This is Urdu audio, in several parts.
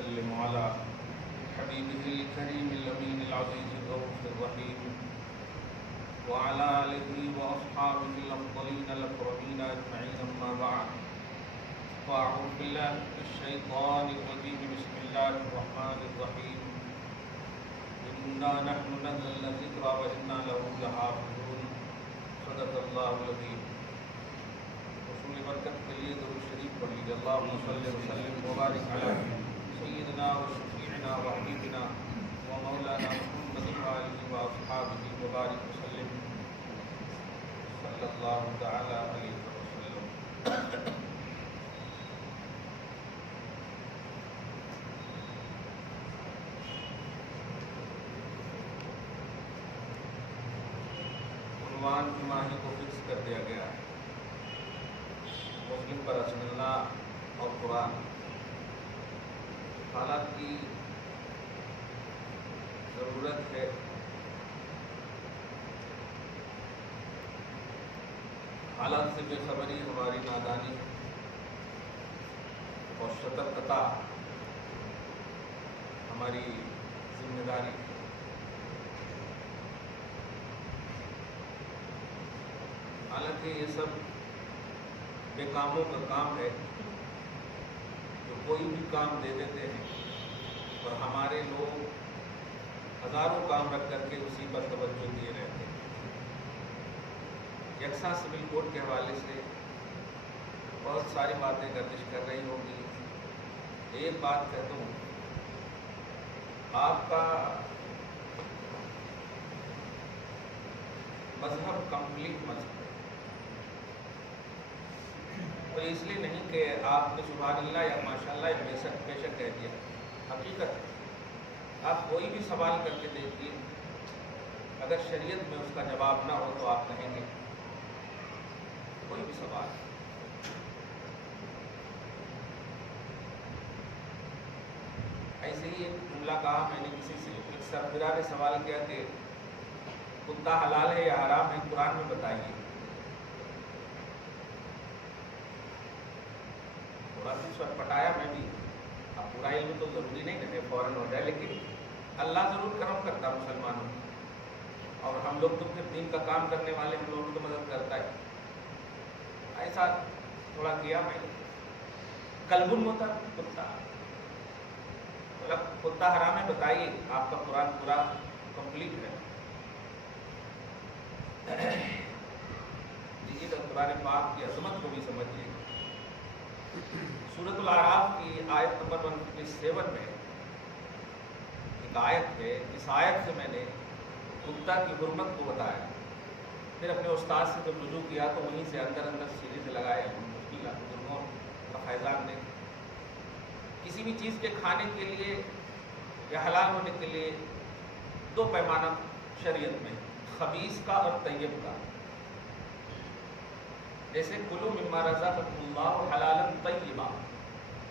وسلم على حبيبه الكريم الأمين العزيز الرؤوف الرحيم وعلى آله وأصحابه الأفضلين الأكرمين أجمعين أما بعد فأعوذ بالله من الشيطان الرجيم بسم الله الرحمن الرحيم إنا نحن نزلنا الذكر وإنا له لحافظون صدق الله العظيم رسول برکت کے لیے درود شریف پڑھ لیجیے اللہم صلی وسلم وبارک علی سیدنا و شفیعنا و حبیبنا و مولانا محمد وآلہ واصحابہ وبارک وسلم صلی اللہ تعالی علیہ وسلم. عنوان کی ماہی کو فکس کر دیا گیا ہے مسلم پر رسول اللہ اور قرآن. حالات کی ضرورت ہے حالات سے بے خبری ہماری نادانی اور شترکتا ہماری ذمہ داری. حالانکہ یہ سب بے کاموں کا کام ہے جو کوئی بھی کام دے دیتے ہیں اور ہمارے لوگ ہزاروں کام رکھ کر کے اسی پر توجہ دیے رہتے ہیں. یکساں سول کوڈ کے حوالے سے بہت ساری باتیں گردش کر رہی ہوگی. ایک بات کہتا ہوں، آپ کا مذہب کمپلیٹ مذہب ہے. تو اس لیے نہیں کہ آپ نے سبحان اللہ یا ماشاء اللہ یا بے شک کہہ دیا. حقیقت ہے آپ کوئی بھی سوال کر کے دیکھیے، اگر شریعت میں اس کا جواب نہ ہو تو آپ کہیں گے کوئی بھی سوال. ایسے ہی ایک جملہ کہا میں نے کسی سے، ایک سربراہ نے سوال کیا کہ کتا حلال ہے یا حرام ہے قرآن میں بتائیے. تھوڑا پٹایا میں بھی. اب پورا علم تو ضروری نہیں کہ فوراً ہو جائے، لیکن اللہ ضرور کرم کرتا مسلمانوں اور ہم لوگ تو پھر دین کا کام کرنے والے ہم لوگوں کو مدد کرتا ہے. ایسا تھوڑا کیا میں نے. کلبن ہوتا کتا، کتا حرام ہے بتائیے. آپ کا قرآن پورا کمپلیٹ ہے. دیجیے تو قرآن پاک کی عظمت کو بھی سمجھیے. سورۃ الاعراف کی آیت نمبر 157 میں ایک آیت ہے. اس آیت سے میں نے کتا کی حرمت کو بتایا. پھر اپنے استاد سے جب رجوع کیا تو وہیں سے اندر سینے سے لگائے. بزرگوں کا فیضان نے کسی بھی چیز کے کھانے کے لیے یا حلال ہونے کے لیے دو پیمانہ شریعت میں، خبیث کا اور طیب کا. جیسے کلو مما رزقکم اللہ حلالا طیبا،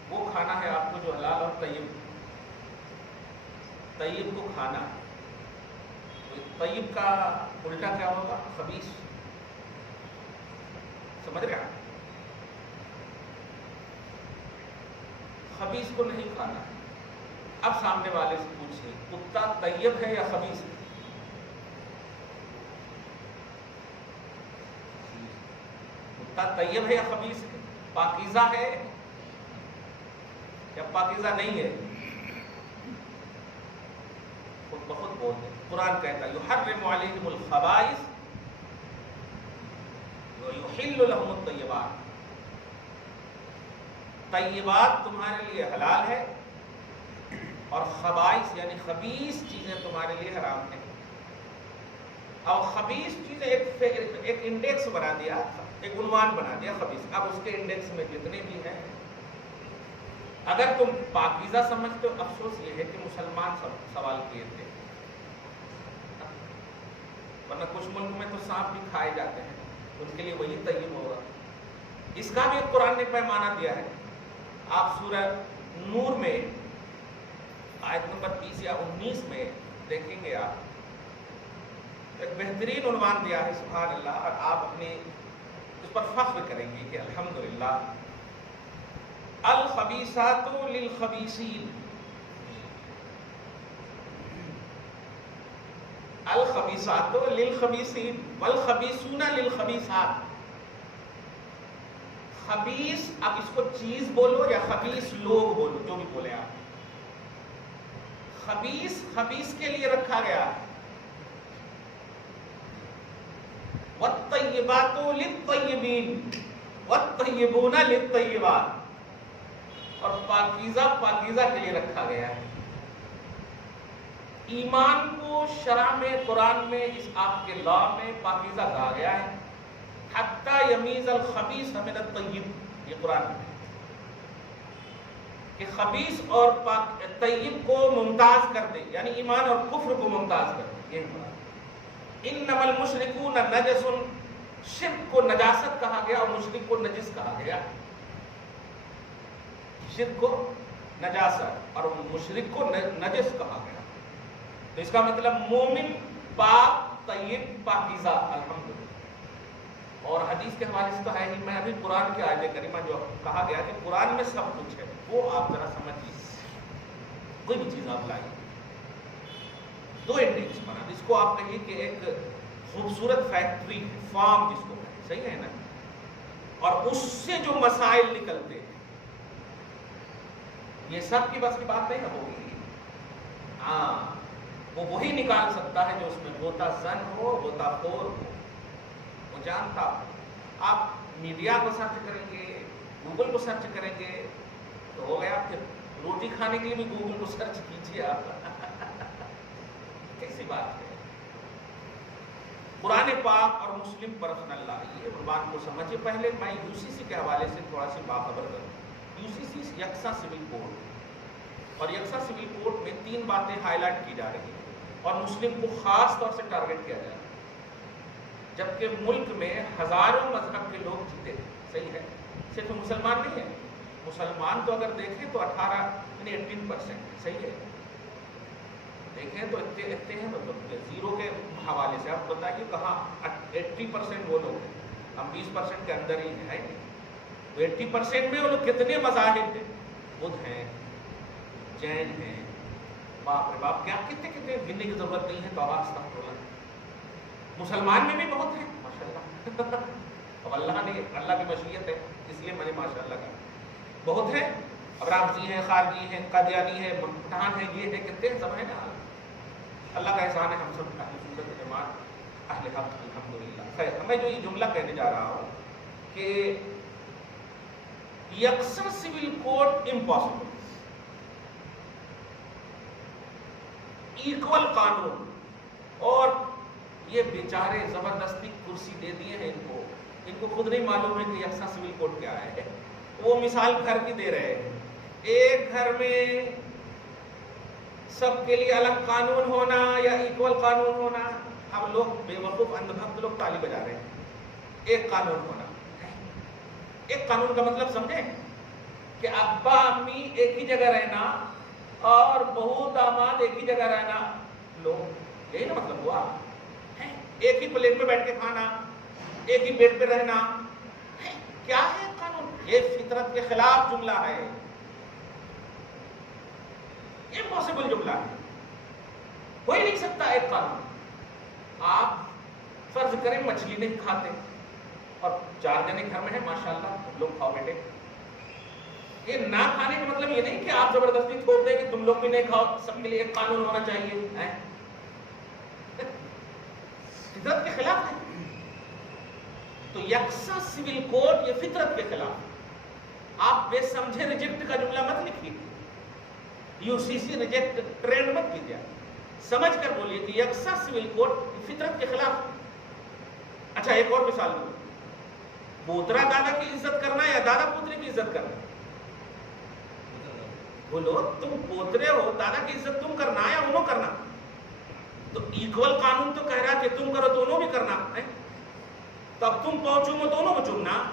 وہ کھانا ہے آپ کو جو حلال اور طیب کو کھانا ہے. تو طیب کا الٹا کیا ہوگا؟ خبیث. سمجھ رہے ہیں؟ خبیث کو نہیں کھانا. اب سامنے والے سے پوچھیں کتا طیب ہے یا خبیث ہے؟ کتا طیب ہے یا خبیث ہے؟ پاکیزہ ہے یا پاکیزہ نہیں ہے؟ خود بخود بول دیں. قرآن کہتا ہے یحرم علیہم الخبائث ویحل لہم الطیبات. طیبات تمہارے لیے حلال ہے اور خبائث یعنی خبیث چیزیں تمہارے لیے حرام ہیں. اور خبیث چیزیں ایک انڈیکس بنا دیا، ایک عنوان بنا دیا خبیث. اب اس کے انڈیکس میں جتنے بھی ہیں اگر تم پاکیزہ سمجھتے ہو، افسوس یہ ہے کہ مسلمان سوال کیے تھے، ورنہ کچھ ملک میں تو سانپ بھی کھائے جاتے ہیں، ان کے لیے وہی طیب ہوگا. اس کا بھی قرآن نے پیمانہ دیا ہے. آپ سورہ نور میں آیت نمبر 20 یا 19 میں دیکھیں گے، آپ ایک بہترین عنوان دیا ہے سبحان اللہ، اور آپ اپنی اس پر فخر کریں گے کہ الحمدللہ. الخبیثات للخبیثین، والخبیثات للخبیثین والخبیثون للخبیثات. خبیث، اب اس کو چیز بولو یا خبیث لوگ بولو، جو بھی بولے آپ. خبیث خبیث کے لیے رکھا گیا ہے. والطیبات للطیبین والطیبون للطیبات. اور پاکیزہ پاکیزہ کے لیے رکھا گیا ہے. ایمان کو شرع میں، قرآن میں، اس آپ کے لا میں پاکیزہ کہا گیا ہے. حتی یمیز الخبیث من الطیب، یہ قرآن میں کہ خبیث اور طیب کو ممتاز کر دے، یعنی ایمان اور کفر کو ممتاز کر دے. یہ قرآن. انما المشرکون نجس، شرک کو نجاست کہا گیا اور مشرک کو نجس کہا گیا. شرک کو نجاست اور مشرک کو نجس کہا گیا. تو اس کا مطلب مومن پاک، طیب، پاکیزہ. الحمدللہ. اور حدیث کے حوالے سے تو ہے ہی. میں ابھی قرآن کے آیت کریمہ جو کہا گیا کہ قرآن میں سب کچھ ہے، وہ آپ ذرا سمجھیے. کوئی بھی چیز آپ لائیں، دو انڈیکس بنا، جس کو آپ کہیے کہ ایک خوبصورت فیکٹری فارم جس کو کہیں، صحیح ہے نا. اور اس سے جو مسائل نکلتے، یہ سب کی بس کی بات نہیں نہ ہوگی. ہاں، وہ وہی نکال سکتا ہے جو اس میں غوطہ زن ہو، غوطہ خور ہو. وہ جانتا. آپ میڈیا کو سرچ کریں گے، گوگل کو سرچ کریں گے تو ہو گیا. پھر روٹی کھانے کے لیے بھی گوگل کو سرچ کیجیے آپ. کیسی بات ہے. قرآن پاک اور مسلم پرسنل لا، یہ بات کو سمجھے. پہلے میں UCC کے حوالے سے تھوڑا سی باخبر کروں. UCC یکساں سول کوڈ، اور یکساں سول کوڈ میں 3 باتیں ہائی لائٹ کی جا رہی ہیں اور مسلم کو خاص طور سے ٹارگٹ کیا جا رہا ہے. جبکہ ملک میں ہزاروں مذہب کے لوگ جیتے ہیں. صحیح ہے، صرف مسلمان نہیں ہیں. مسلمان تو اگر دیکھیں تو 18% صحیح ہے. دیکھیں تو اتنے ہیں، مطلب زیرو کے حوالے سے آپ بتائیے کہاں 80% وہ لوگ ہیں. ہم 20% کے اندر ہی ہیں. تو 80% میں وہ لوگ کتنے مذاہب ہیں. بدھ ہیں، جین ہیں، باپ رے باپ کیا کتنے گننے کی ضرورت نہیں ہے. تو آواز تک مسلمان میں بھی بہت ہیں ماشاءاللہ. اب اللہ کی مشیت ہے، اس لیے میں نے ماشاءاللہ کہا. بہت ہیں. اب رافضی ہیں، خارجی ہیں، قادیانی ہیں، پٹھان ہیں، یہ ہیں، کتنے سب ہیں نا. اللہ کا احسان ہے ہم سب اہل سنت جماعت اہل حق الحمدللہ. خیر، میں جو یہ جملہ کہنے جا رہا ہوں کہ یکساں سول کوڈ امپاسبل، ایکول قانون. اور یہ بیچارے زبردستی کرسی دے دیے ہیں ان کو خود نہیں معلوم ہے کہ یکساں سول کوڈ کیا ہے. وہ مثال گھر کی دے رہے ہیں. ایک گھر میں سب کے لیے الگ قانون ہونا یا ایکول قانون ہونا. اب لوگ بے وقوف اندھ بھکت لوگ تالی بجا رہے ہیں. ایک قانون ہونا. ایک قانون کا مطلب سمجھیں کہ ابا امی ایک ہی جگہ رہنا اور بہو داماد ایک ہی جگہ رہنا. لوگ یہی نا مطلب ہوا. ایک ہی پلیٹ میں بیٹھ کے کھانا، ایک ہی بیڈ پہ رہنا. کیا ہے قانون؟ یہ فطرت کے خلاف جملہ ہے. امپاسبل جملہ ہے. ہو ہی نہیں سکتا ایک قانون. آپ فرض کریں مچھلی نہیں کھاتے اور 4 جنے گھر میں ہیں ماشاءاللہ، لوگ کھاؤ بیٹے. یہ نہ کھانے کا مطلب یہ نہیں کہ آپ زبردستی تھوپ دیں کہ تم لوگ بھی نہیں کھاؤ. سب کے لیے ایک قانون ہونا چاہیے. فطرت کے خلاف ہے. تو یکساں سول کوڈ یہ فطرت کے خلاف. آپ بے سمجھے ریجیکٹ کا جملہ مت لکھیے. UCC ریجیکٹ ٹرینڈ مت کیجیے. سمجھ کر بولیے کہ یکساں سول کوڈ فطرت کے خلاف. اچھا ایک اور مثال دوں. پوترا دادا کی عزت کرنا یا دادا پوترے کی عزت کرنا؟ بولو، تم پوترے ہو، دادا کی عزت تم کرنا یا انہوں کرنا؟ تو ایکول قانون تو کہہ رہا کہ تم کرو تو انہوں بھی کرنا ہے. تو اب تم پہنچو میں تو انہوں کو چومنا.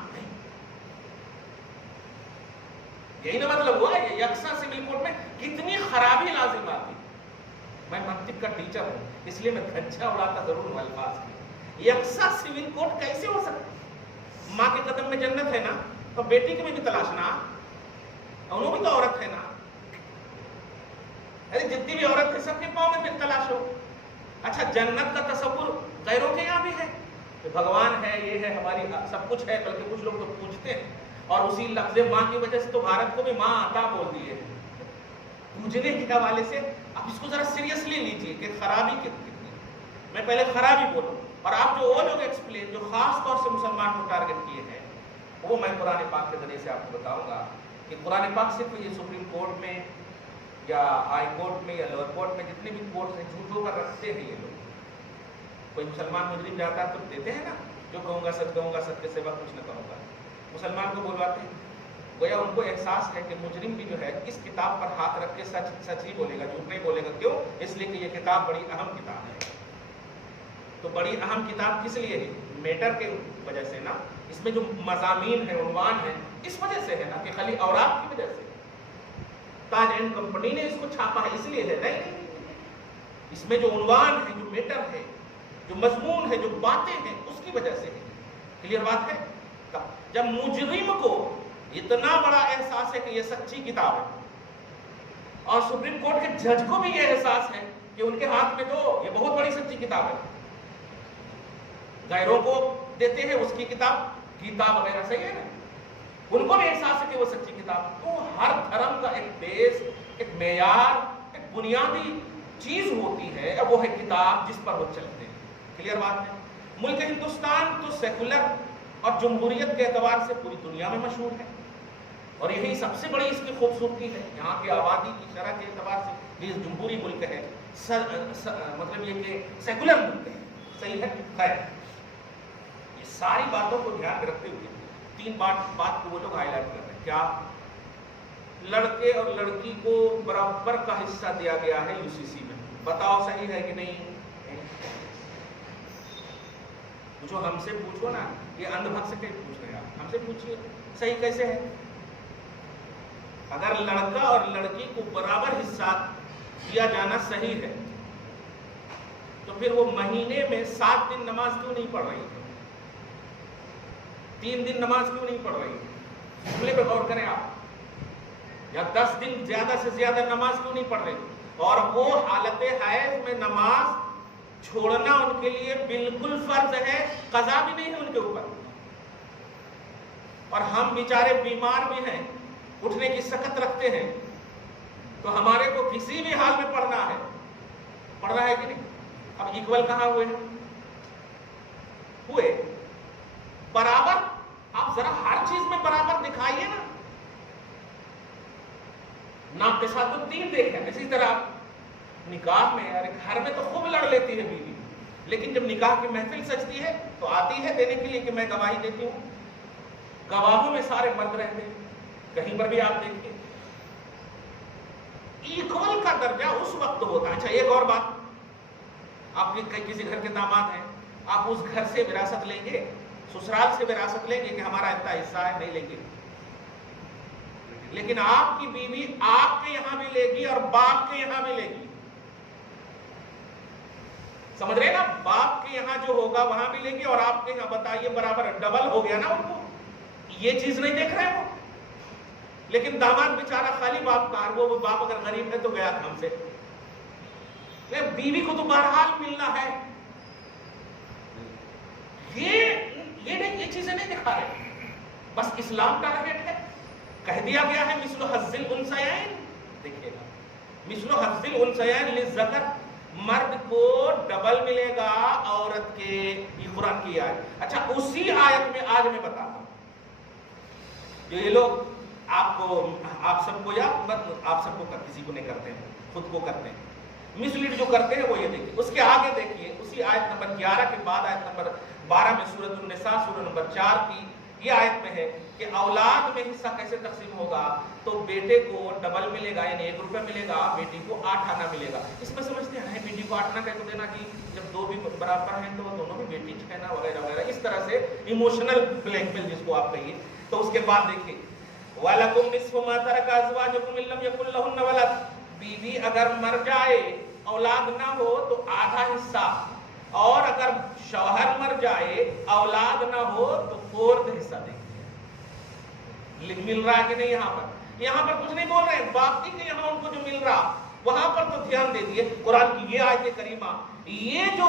یہی نا مطلب ہوا. یہ یکساں سول کوڈ میں کتنی خرابی لازم آتی. میں منطق کا ٹیچر ہوں اس لیے میں دھجا اڑاتا ضرور ہوں الفاظ کی. یکساں سول کوڈ کیسے ہو سکتا؟ ماں کے قدم میں جنت ہے نا، تو بیٹی کے میں بھی تلاشنا. انہوں بھی تو عورت ہے نا. ارے جتنی بھی عورت ہے سب کے پاؤں میں پھر تلاش ہو. اچھا جنت کا تصور غیروں کے یہاں بھی ہے کہ بھگوان ہے، یہ ہے، ہماری سب کچھ ہے، بلکہ کچھ لوگ تو پوچھتے ہیں اور اسی لفظ ماں کی وجہ سے تو بھارت کو بھی ماں آتا بول دیے ہیں پوجنے کے حوالے سے. اب اس کو ذرا سیریسلی لیجئے کہ خرابی کتنی. میں پہلے خرابی بولوں اور آپ جو وہ لوگ ایکسپلین جو خاص طور سے مسلمان کو ٹارگٹ کیے ہیں وہ میں قرآن پاک کے ذریعے سے آپ کو بتاؤں گا کہ قرآن پاک صرف یہ سپریم کورٹ میں یا ہائی کورٹ میں یا لوور کورٹ میں جتنے بھی کورٹس ہیں جھوٹوں کا رکھتے ہیں یہ لوگ. کوئی مسلمان مجرم جاتا ہے تو دیتے ہیں نا جو کہوں گا سچ کے سوا کچھ نہ کہوں گا. مسلمان کو بولواتے ہیں گویا ان کو احساس ہے کہ مجرم بھی جو ہے اس کتاب پر ہاتھ رکھ کے سچ ہی بولے گا، جھوٹ نہیں بولے گا. کیوں؟ اس لیے کہ یہ کتاب بڑی اہم کتاب ہے. تو بڑی اہم کتاب کس لیے ہے؟ میٹر کے وجہ سے نا. اس میں جو مضامین ہیں، عنوان ہیں، اس وجہ سے ہے نا کہ خالی اوراق کی وجہ سے. تاج اینڈ کمپنی نے اس کو چھاپا ہے اس لیے ہے نہیں. اس میں جو عنوان ہے، جو میٹر ہے، جو مضمون ہے، جو باتیں ہیں، اس کی وجہ سے ہے. کلیئر بات ہے؟ جب مجرم کو اتنا بڑا احساس ہے کہ یہ سچی کتاب ہے اور سپریم کورٹ کے جج کو بھی یہ احساس ہے کہ ان کے ہاتھ میں تو یہ بہت بڑی سچی کتاب ہے، غیروں کو دیتے ہیں اس کی کتاب گیتا وغیرہ، صحیح ہے نا، ان کو بھی احساس ہے کہ وہ سچی کتاب. تو ہر دھرم کا ایک بیس، ایک معیار، ایک بنیادی چیز ہوتی ہے اور وہ ہے کتاب جس پر وہ چلتے ہیں. کلیئر بات ہے؟ ملک ہندوستان تو سیکولر اور جمہوریت کے اعتبار سے پوری دنیا میں مشہور ہے اور یہی سب سے بڑی اس کی خوبصورتی ہے. یہاں کی آبادی کی شرح کے اعتبار سے یہ جمہوری ملک ہے، مطلب یہ کہ سیکولر ملک ہے. صحیح ہے؟ خیر، یہ ساری باتوں کو دھیان میں رکھتے ہوئے تین بات کو وہ لوگ ہائی لائٹ کر رہے ہیں. کیا؟ لڑکے اور لڑکی کو برابر کا حصہ دیا گیا ہے یو سی سی میں. بتاؤ صحیح ہے کہ نہیں؟ جو ہم سے پوچھو نا، یہ اندھ بھگ سے کہیں پوچھ رہے ہیں آپ، ہم سے پوچھیے صحیح کیسے ہے. اگر لڑکا اور لڑکی کو برابر حصہ دیا جانا صحیح ہے تو پھر وہ مہینے میں 7 دن نماز کیوں نہیں پڑھ رہی ہے؟ 3 دن نماز کیوں نہیں پڑھ رہی ہے؟ جملے پہ غور کریں آپ. یا 10 دن زیادہ سے زیادہ نماز کیوں نہیں پڑھ رہی؟ اور وہ حالت حیض میں نماز چھوڑنا ان کے لیے بالکل فرض ہے، قضا بھی نہیں ہے ان کے اوپر. اور ہم بیچارے بیمار بھی ہیں، اٹھنے کی سکت رکھتے ہیں، تو ہمارے کو کسی بھی حال میں پڑھنا ہے کہ نہیں؟ اب ایکول کہاں ہوئے برابر. آپ ذرا ہر چیز میں برابر دکھائیے نا. ناقصات الدین دیکھیں. اسی طرح نکاح میں، گھر میں تو خوب لڑ لیتی ہے بیوی، لیکن جب نکاح کی محفل سجتی ہے تو آتی ہے دینے کے لیے کہ میں گواہی دیتی ہوں. گواہوں میں سارے مرد رہتے ہیں، کہیں پر بھی آپ دیکھیے. ایکول کا درجہ اس وقت ہوتا ہے. اچھا ایک اور بات، آپ کسی گھر کے داماد ہیں، آپ اس گھر سے وراثت لیں گے، سسرال سے وراثت لیں گے کہ ہمارا اتنا حصہ ہے؟ نہیں لیں گے. لیکن آپ کی بیوی آپ کے یہاں بھی لے گی اور باپ کے یہاں بھی لے گی. سمجھ رہے نا؟ باپ کے یہاں جو ہوگا وہاں بھی لے گی اور آپ کے یہاں، بتائیے برابر ڈبل ہو گیا نا ان کو. یہ چیز نہیں دیکھ رہے ہو. لیکن داماد بیچارہ خالی باپ کا، وہ باپ اگر غریب ہے تو گیا ہم سے. بیوی کو تو بہرحال ملنا ہے. یہ چیزیں نہیں دکھا رہے. بس اسلام کا ٹارگٹ ہے. کہہ دیا گیا ہے مثل حظ الانثیین. دیکھیے گا، مثل حظ الانثیین للذکر، مرد کو ڈبل ملے گا عورت کے. یہ قرآن کی آیت. اچھا اسی آیت میں آج میں بتاتا ہوں جو یہ لوگ آپ سب کو کسی کو نہیں کرتے ہیں، خود کو کرتے ہیں. مسلیڈ جو کرتے ہیں وہ یہ دیکھیے، اس کے آگے دیکھیے، اسی آیت نمبر 11 کے بعد آیت نمبر 12 میں سورۃ النساء سورہ نمبر 4 کی یہ آیت میں ہے کہ اولاد میں حصہ کیسے تقسیم ہوگا. تو بیٹے کو ڈبل ملے گا، یعنی 1 روپیہ ملے گا، بیٹی کو 8 آنا ملے گا. اس میں سمجھتے ہیں بیٹی کو 8 آنا کیسے دینا کہ جب 2 بھی برابر ہیں تو دونوں بھی بیٹی ہے نا، وغیرہ وغیرہ. اس طرح سے ایموشنل بلیک میل جس کو آپ کہیے. تو اس کے بعد دیکھیے وَلَكُمْ نِصْفُ مَا تَرَكَ أَزْوَاجُكُمْ إِن لَّمْ يَكُن لَّهُنَّ وَلَدٌ. بیوی اگر مر جائے، اولاد نہ ہو تو آدھا حصہ، اور اگر شوہر مر جائے اولاد نہ ہو تو 4th حصہ دیں گے. مل رہا ہے کہ نہیں؟ یہاں پر کچھ نہیں بول رہے ہیں. باقی کے یہاں ان کو جو مل رہا وہاں پر تو دھیان دے دیے. قرآن کی یہ آیت کریمہ یہ جو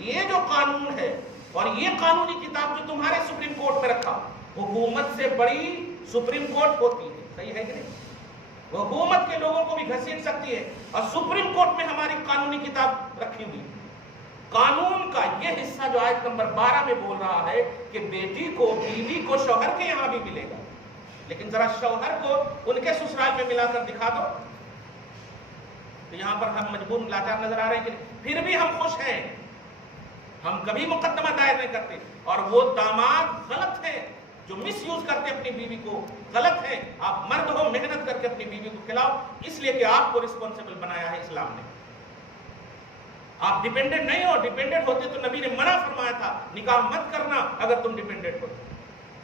یہ جو قانون ہے اور یہ قانونی کتاب جو تمہارے سپریم کورٹ میں رکھا, حکومت سے بڑی سپریم کورٹ ہوتی ہے, صحیح ہے کہ نہیں؟ وہ حکومت کے لوگوں کو بھی گھسیٹ سکتی ہے, اور سپریم کورٹ میں ہماری قانونی کتاب رکھی ہوئی. قانون کا یہ حصہ جو آیت نمبر 12 میں بول رہا ہے کہ بیٹی کو, بیوی کو شوہر کے یہاں بھی ملے گا, لیکن ذرا شوہر کو ان کے سسرال میں ملا کر دکھا دو. تو یہاں پر ہم مجبور لاچار نظر آ رہے ہیں کہ پھر بھی ہم خوش ہیں, ہم کبھی مقدمہ دائر نہیں کرتے. اور وہ داماد غلط ہے جو مس یوز کرتے اپنی بیوی کو, غلط ہے. آپ مرد ہو, محنت کر کے اپنی بیوی کو کھلاؤ, اس لیے کہ آپ کو رسپانسبل بنایا ہے اسلام نے. آپ ڈیپینڈنٹ نہیں ہو, ڈیپینڈنٹ ہوتے تو نبی نے منع فرمایا تھا نکاح مت کرنا. اگر تم ڈیپینڈنٹ ہو,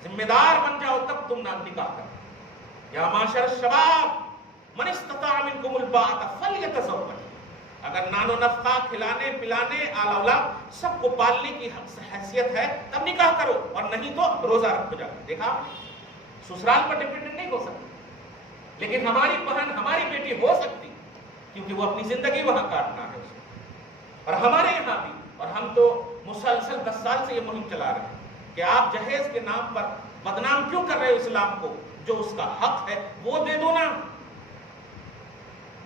ذمہ دار بن جاؤ تب تم نہ نکاح کرنا. یا معاشر الشباب من استطاع منکم الباءۃ فلیتزوج. اگر نان و نفقہ, کھلانے پلانے, آل اولاد سب کو پالنے کی حیثیت ہے تب نکاح کرو, اور نہیں تو روزہ رکھو جا کے. دیکھا, سسرال پر ڈیپینڈنٹ نہیں ہو سکتی, لیکن ہماری بہن, ہماری بیٹی ہو سکتی, کیونکہ وہ اپنی زندگی وہاں کاٹنا ہے اسے. اور ہمارے یہاں بھی, اور ہم تو مسلسل 10 سال سے یہ مہم چلا رہے ہیں کہ آپ جہیز کے نام پر بدنام کیوں کر رہے ہو اسلام کو؟ جو اس کا حق ہے وہ دے دو نا.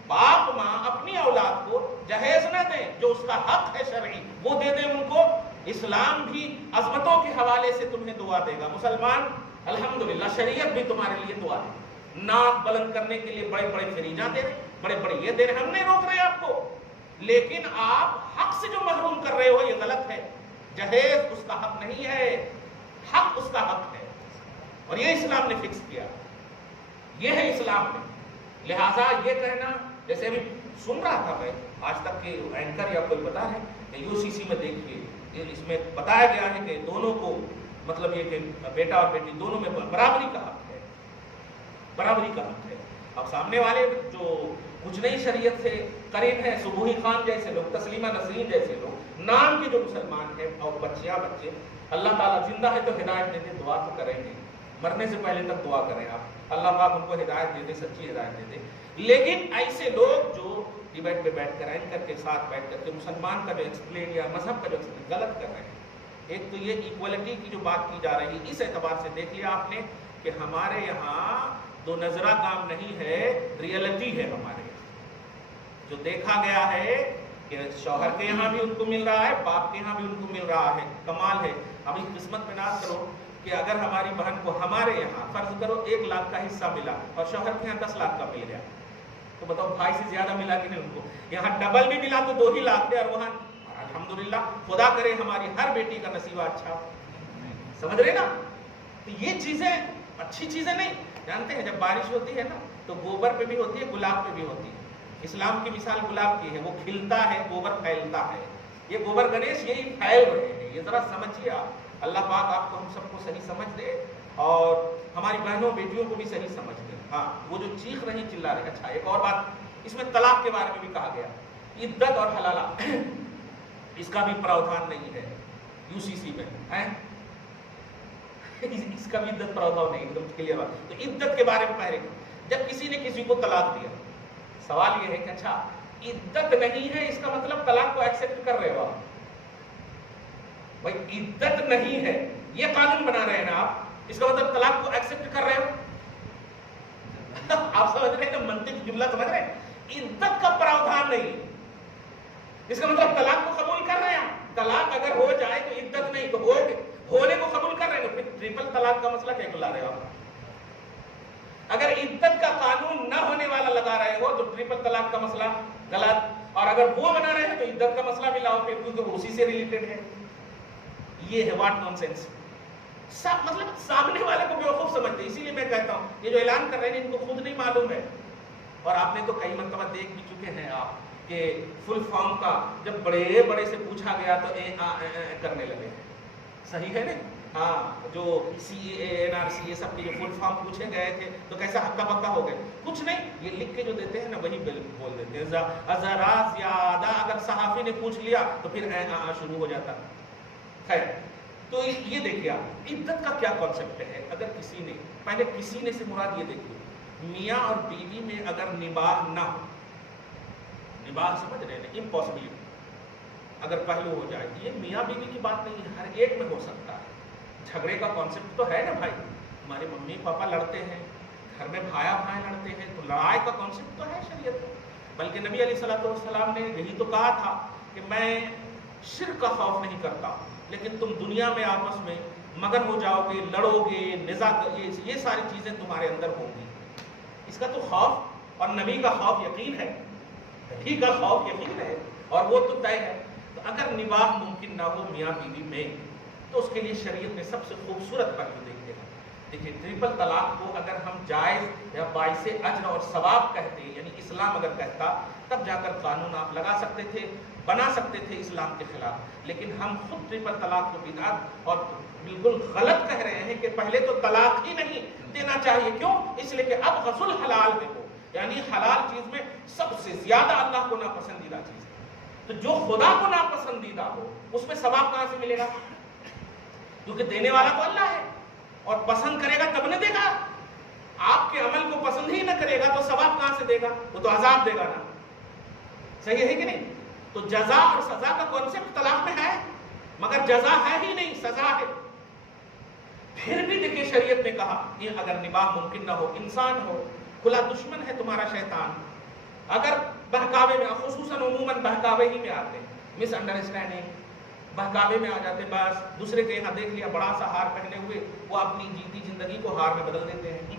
باپ ماں اپنی اولاد کو جہیز نہ دیں, جو اس کا حق ہے شرعی وہ دے دیں ان کو. اسلام بھی عظمتوں کے حوالے سے تمہیں دعا دے گا. مسلمان الحمدللہ شریعت بھی تمہارے لیے دعا دے. ناک بلند کرنے کے لیے بڑے بڑے فریجاں دے رہے, بڑے بڑے یہ دے رہے, ہم نہیں روک رہے آپ کو, لیکن آپ حق سے جو محروم کر رہے ہو یہ غلط ہے. جہیز اس کا حق نہیں ہے, حق اس کا حق ہے, اور یہ اسلام نے فکس کیا, یہ ہے اسلام میں. لہٰذا یہ کہنا, جیسے ابھی سن رہا تھا میں, آج تک کے اینکر یا کوئی بتا ہے کہ UCC میں دیکھیے, اس میں بتایا گیا ہے کہ دونوں کو, مطلب یہ کہ بیٹا اور بیٹی دونوں میں برابری کا حق ہے, برابری کا حق ہے. اب سامنے والے جو کچھ نئی شریعت سے قریب ہیں, سبوہی خان جیسے لوگ, تسلیمہ نسرین جیسے لوگ, نام کے جو مسلمان ہیں, اور بچے, اللہ تعالیٰ زندہ ہے تو ہدایت دے دے, دعا تو کریں گے, مرنے سے پہلے تک دعا کریں آپ, اللہ پاک ان کو ہدایت دے دے, سچی ہدایت دے دے. لیکن ایسے لوگ جو ڈیبیٹ پہ بیٹھ کر, اینکر کے ساتھ بیٹھ کر کے مسلمان کا جو ایکسپلین یا مذہب کا جو ایکسپلین غلط کر رہے ہیں. ایک تو یہ ایکوالٹی کی جو بات کی جا رہی ہے, اس اعتبار سے دیکھ لیا آپ نے کہ ہمارے یہاں دو نظرہ کام نہیں ہے, ریئلٹی ہے ہمارے یہاں. جو دیکھا گیا ہے کہ شوہر کے یہاں بھی ان کو مل رہا ہے, باپ کے یہاں بھی ان کو مل رہا ہے. کمال ہے. اب اس قسمت میں ناز کرو کہ اگر ہماری بہن کو ہمارے یہاں فرض کرو 1 لاکھ کا حصہ ملا اور شوہر کے یہاں 10 لاکھ کا مل گیا, تو بتاؤ بھائی سے زیادہ ملا کہ نہیں ان کو؟ یہاں ڈبل بھی ملا تو 2 ہی لاکھ ہے, اور وہاں الحمدللہ خدا کرے ہماری ہر بیٹی کا نصیبہ اچھا. سمجھ رہے نا؟ تو یہ چیزیں اچھی چیزیں نہیں جانتے ہیں. جب بارش ہوتی ہے نا تو گوبر پہ بھی ہوتی ہے, گلاب پہ بھی ہوتی ہے. اسلام کی مثال گلاب کی ہے, وہ کھلتا ہے, گوبر پھیلتا ہے. یہ گوبر گنیش یہی پھیل رہے ہیں, یہ ذرا سمجھیے آپ. اللہ پاک آپ کو, ہم سب کو صحیح سمجھ دے, اور ہماری بہنوں بیٹیوں کو بھی صحیح سمجھ دے. ہاں, وہ جو چیخ رہی چلا رہے. اچھا, ایک اور بات, اس میں طلاق کے بارے میں بھی کہا گیا, عدت اور حلالہ, اس کا بھی پراودھان نہیں ہے UCC میں, اس کا بھی عدت پراودھان نہیں, ایک دم کلیئر بات. تو عدت کے بارے میں پہلے, جب کسی نے کسی کو طلاق دیا, سوال یہ ہے کہ اچھا عدت نہیں ہے, اس کا مطلب طلاق کو ایکسپٹ کر رہے ہو آپ؟ بھائی عدت نہیں ہے, یہ قانون بنا رہے ہیں نا آپ, اس کا مطلب طلاق کو ایکسپٹ کر رہے ہو؟ آپ سمجھ رہے ہیں نا, منطقی جملہ سمجھ رہے ہیں؟ عدت کا پراودھان نہیں, اس کا مطلب طلاق کو قبول کر رہے ہیں. طلاق اگر ہو جائے تو عدت نہیں, تو ہونے کو قبول کر رہے ہیں, تو پھر ٹرپل طلاق کا مسئلہ کیا لا رہے ہو آپ؟ اگر عدت کا قانون نہ ہونے والا لگا رہے ہو تو ٹرپل طلاق کا مسئلہ غلط, اور اگر وہ بنا رہے ہیں تو عدت کا مسئلہ بھی لاؤ پھر, کیونکہ اسی سے ریلیٹڈ ہے. یہ ہے واٹ نان سینس. مطلب سامنے والے کو بیوقوف سمجھتے. اسی لیے میں کہتا ہوں یہ جو اعلان کر رہے ہیں ان کو خود نہیں معلوم ہے, اور آپ نے تو کئی مرتبہ دیکھ بھی چکے ہیں آپ کہ فل فارم کا جب بڑے بڑے سے پوچھا گیا تو کرنے لگے. صحیح ہے نا؟ ہاں, جو CAA NRC یہ سب کے جو فل فارم پوچھے گئے تھے تو کیسا ہکا بکا ہو گئے. کچھ نہیں, یہ لکھ کے جو دیتے ہیں نا وہی بول دیتے ہیں. ذرا زیادہ اگر صحافی نے پوچھ لیا تو پھر شروع ہو جاتا. خیر, تو یہ دیکھیے آپ عدت کا کیا کانسیپٹ ہے. اگر کسی نے, پہلے کسی نے سے مراد یہ دیکھیے, میاں اور بیوی میں اگر نباہ نہ ہو, یہ بات سمجھ رہے ہیں؟ امپاسبلٹی اگر پہلو ہو جائے، یہ میاں بیوی کی بات نہیں ہے، ہر ایک میں ہو سکتا ہے۔ جھگڑے کا کانسیپٹ تو ہے نا بھائی، ہمارے ممی پاپا لڑتے ہیں، گھر میں بھائی لڑتے ہیں، تو لڑائی کا کانسیپٹ تو ہے شریعت میں۔ بلکہ نبی علیہ السلام نے یہی تو کہا تھا کہ میں شرک کا خوف نہیں کرتا، لیکن تم دنیا میں آپس میں مگن ہو جاؤ گے، لڑو گے، نزاع، یہ ساری چیزیں تمہارے اندر ہوں گی۔ اس کا تو خوف، اور نبی کا خوف یقین ہے، نبی کا خوف یقین ہے، اور وہ تو طے ہے۔ تو اگر نباہ ممکن نہ ہو میاں بیوی میں، تو اس کے لیے شریعت نے سب سے خوبصورت پہلو دیکھے ہیں۔ دیکھیے ٹرپل طلاق کو اگر ہم جائز یا باعث اجر اور ثواب کہتے، یعنی اسلام اگر کہتا، تب جا کر قانون آپ لگا سکتے تھے، بنا سکتے تھے اسلام کے خلاف۔ لیکن ہم خود ٹرپل طلاق کو بدعت اور بالکل غلط کہہ رہے ہیں کہ پہلے تو طلاق ہی نہیں دینا چاہیے۔ کیوں؟ اس لیے کہ اب غسل حلال میں ہو، یعنی حلال چیز میں سب سے زیادہ اللہ کو ناپسندیدہ چیز ہے، تو جو خدا کو ناپسندیدہ ہو اس میں ثواب کہاں سے ملے گا؟ کیونکہ دینے والا تو اللہ ہے، اور پسند کرے گا تب نہ دے گا۔ آپ کے عمل کو پسند ہی نہ کرے گا تو ثواب کہاں سے دے گا؟ وہ تو عذاب دے گا نا۔ صحیح ہے کہ نہیں؟ تو جزا اور سزا کا کانسیپٹ طلاق میں ہے، مگر جزا ہے ہی نہیں، سزا ہے۔ پھر بھی دیکھیے شریعت نے کہا کہ اگر نباہ ممکن نہ ہو، انسان ہو، کھلا دشمن ہے تمہارا شیطان، اگر بہکاوے میں، خصوصاً عموماً بہکاوے ہی میں آتے ہیں، مس انڈرسٹینڈنگ، بہکاوے میں آ جاتے، بس دوسرے کے یہاں دیکھ لیا بڑا سا ہار پہنے ہوئے، وہ اپنی جیتی زندگی کو ہار میں بدل دیتے ہیں۔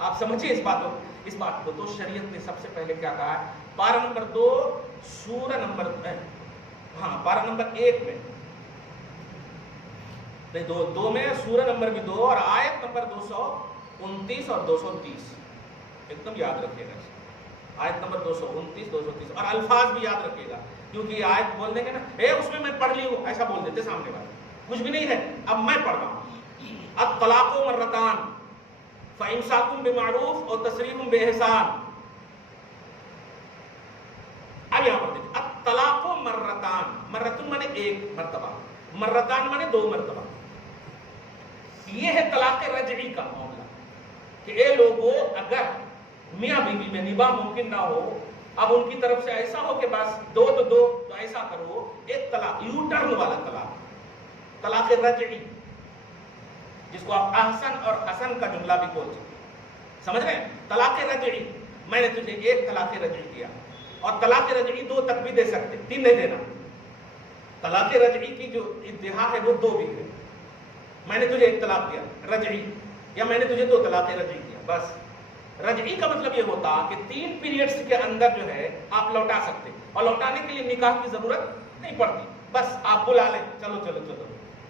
آپ سمجھیے اس بات کو۔ تو شریعت نے سب سے پہلے کیا کہا ہے؟ پارہ نمبر 2 سورہ نمبر پارہ نمبر 1 میں نہیں، 2 میں، سورہ نمبر بھی 2 اور آیت نمبر 229 اور 230 ایک دم یاد رکھیے گا۔ آیت نمبر 229 230 اور الفاظ بھی یاد رکھیے گا، کیونکہ یہ آیت بول دیں گے نا، اس میں پڑھ لی ہوں، ایسا بول دیتے سامنے والے، کچھ بھی نہیں ہے، اب میں پڑھ رہا ہوں۔ الطلاق مرتان فإمساک بمعروف اور تسریح بإحسان۔ اب یہاں پر دیکھیں، الطلاق مرتان، مرتن مانے ایک مرتبہ، مرتان مانے 2 مرتبہ۔ یہ ہے طلاق رجعی کا معاملہ کہ اے لوگوں، اگر میاں بیوی میں نباہ ممکن نہ ہو، اب ان کی طرف سے ایسا ہو کہ بس دو تو ایسا کرو، ایک طلاق یو ٹرن والا طلاق، طلاق رجعی، جس کو آپ احسن اور حسن کا جملہ بھی بول سکتے ہیں، سمجھ رہے ہیں؟ طلاق رجعی، میں نے تجھے ایک طلاق رجعی دیا، اور طلاق رجعی 2 تک بھی دے سکتے، 3 نہیں دینا۔ طلاق رجعی کی جو انتہا ہے وہ 2 بھی ہے، میں نے تجھے 1 طلاق دیا رجعی، یا میں نے تجھے 2 طلاق رجعی دیا، بس۔ رجعی کا مطلب یہ ہوتا کہ 3 پیریڈز کے اندر جو ہے آپ لوٹا سکتے، اور لوٹانے کے لیے نکاح کی ضرورت نہیں پڑتی، بس آپ بلا لیں، چلو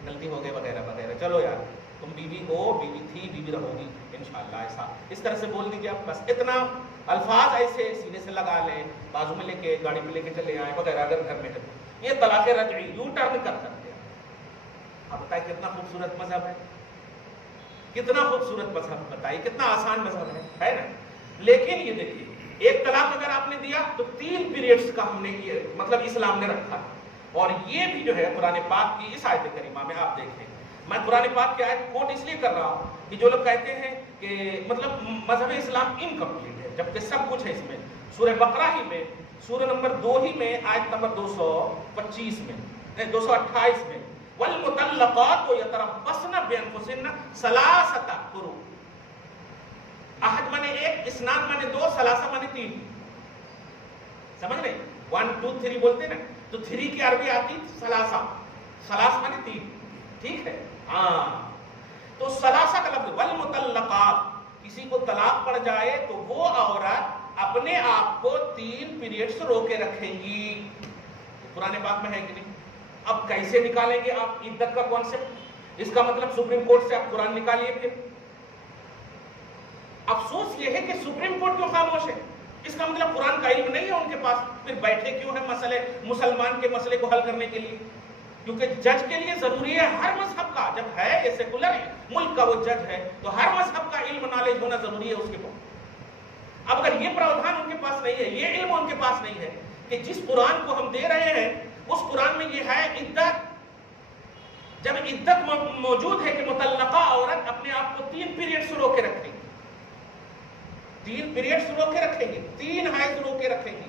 غلطی ہو گئی وغیرہ وغیرہ، چلو یار تم بیوی ہو، بیوی تھی، بیوی رہو گی انشاءاللہ، ایسا اس طرح سے بول دیجیے آپ، بس اتنا الفاظ ایسے سینے سے لگا لیں، بازو میں لے کے گاڑی پہ لے کے چلے آئیں وغیرہ، اگر گھر میں ہے یہ طلاق رجعی، یو ٹرن کر سکتے ہیں۔ آپ بتائیں کتنا خوبصورت مذہب ہے، کتنا خوبصورت مذہب، بتائیے کتنا آسان مذہب ہے نا۔ لیکن یہ دیکھیے، ایک طلاق اگر آپ نے دیا تو 3 پیریڈز کا ہم نے یہ مطلب اسلام نے رکھا، اور یہ بھی جو ہے قرآن پاک کی اس آیت کریمہ میں آپ دیکھیں، میں قرآن پاک کی آیت کوٹ اس لیے کر رہا ہوں کہ جو لوگ کہتے ہیں کہ مطلب مذہب اسلام انکمپلیٹ ہے، جبکہ سب کچھ ہے اس میں۔ سورہ بقرہ ہی میں، سورہ نمبر 2 ہی میں، آیت نمبر 225 میں، 228 میں، والمطلقات یتربصن بانفسهن ثلاثة قروء، احد مانے 1، اسنان مانے 2، ثلاثہ مانے 3، سمجھ رہے؟ 1 2 3 بولتے نا، تو 3 کی عربی آتی ثلاثہ، ثلاث مانے 3، ٹھیک ہے؟ ہاں، تو ثلاثہ کا لفظ، والمطلقات، کسی کو طلاق پڑ جائے تو وہ عورت اپنے آپ کو 3 پیریڈز روکے رکھیں گی، قرآن پاک میں ہے کہ نہیں؟ اب کیسے نکالیں گے آپ عدت کا کانسیپٹ؟ اس کا مطلب سپریم کورٹ سے آپ قرآن نکالیے۔ پھر افسوس یہ ہے کہ سپریم کورٹ کیوں خاموش ہے؟ اس کا مطلب قرآن کا علم نہیں ہے ان کے پاس، پھر بیٹھے کیوں ہیں مسلمان کے مسئلے کو حل کرنے کے لیے؟ کیونکہ جج کے لیے ضروری ہے ہر مذہب کا، جب ہے یہ سیکولر ملک کا وہ جج ہے تو ہر مذہب کا علم نالج ہونا ضروری ہے اس کے پاس۔ اب اگر یہ پراودھان ان کے پاس نہیں ہے، یہ علم ان کے پاس نہیں ہے کہ جس قرآن کو ہم دے رہے ہیں اس قرآن میں یہ ہے عدت، جب عدت موجود ہے کہ مطلقہ عورت اپنے آپ کو 3 پیریڈ سے روکے رکھیں گی، 3 پیریڈ سے روکے رکھیں گی، 3 حیض روکے رکھیں گی،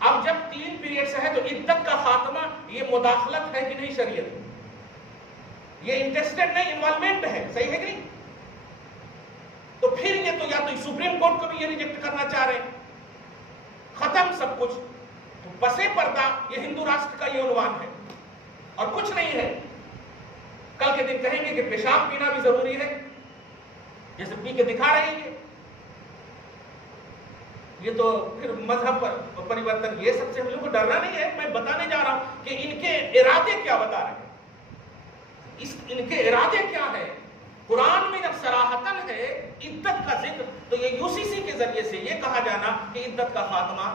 اب جب 3 پیریڈز ہے تو عدت کا خاتمہ یہ مداخلت ہے کہ نہیں شریعت؟ یہ انٹرسٹڈ نہیں، انوالومنٹ ہے، صحیح ہے کہ نہیں؟ تو پھر یہ تو یا تو سپریم کورٹ کو بھی یہ ریجیکٹ کرنا چاہ رہے ہیں، ختم سب کچھ. تو پسے پردہ یہ ہندو راشٹر کا یہ عنوان ہے اور کچھ نہیں ہے. کل کے دن کہیں گے کہ پیشاب پینا بھی ضروری ہے، جیسے پی کے دکھا رہے ہیں. یہ تو پھر مذہب پر پریورتن، یہ سب سے ہم لوگ کو ڈرنا نہیں ہے. میں بتانے جا رہا ہوں کہ ان کے ارادے کیا بتا رہے ہیں، ان کے ارادے کیا ہے. قرآن میں جب صراحتاً ہے عدت کا ذکر، تو یہ UCC کے ذریعے سے یہ کہا جانا کہ عدت کا خاتمہ.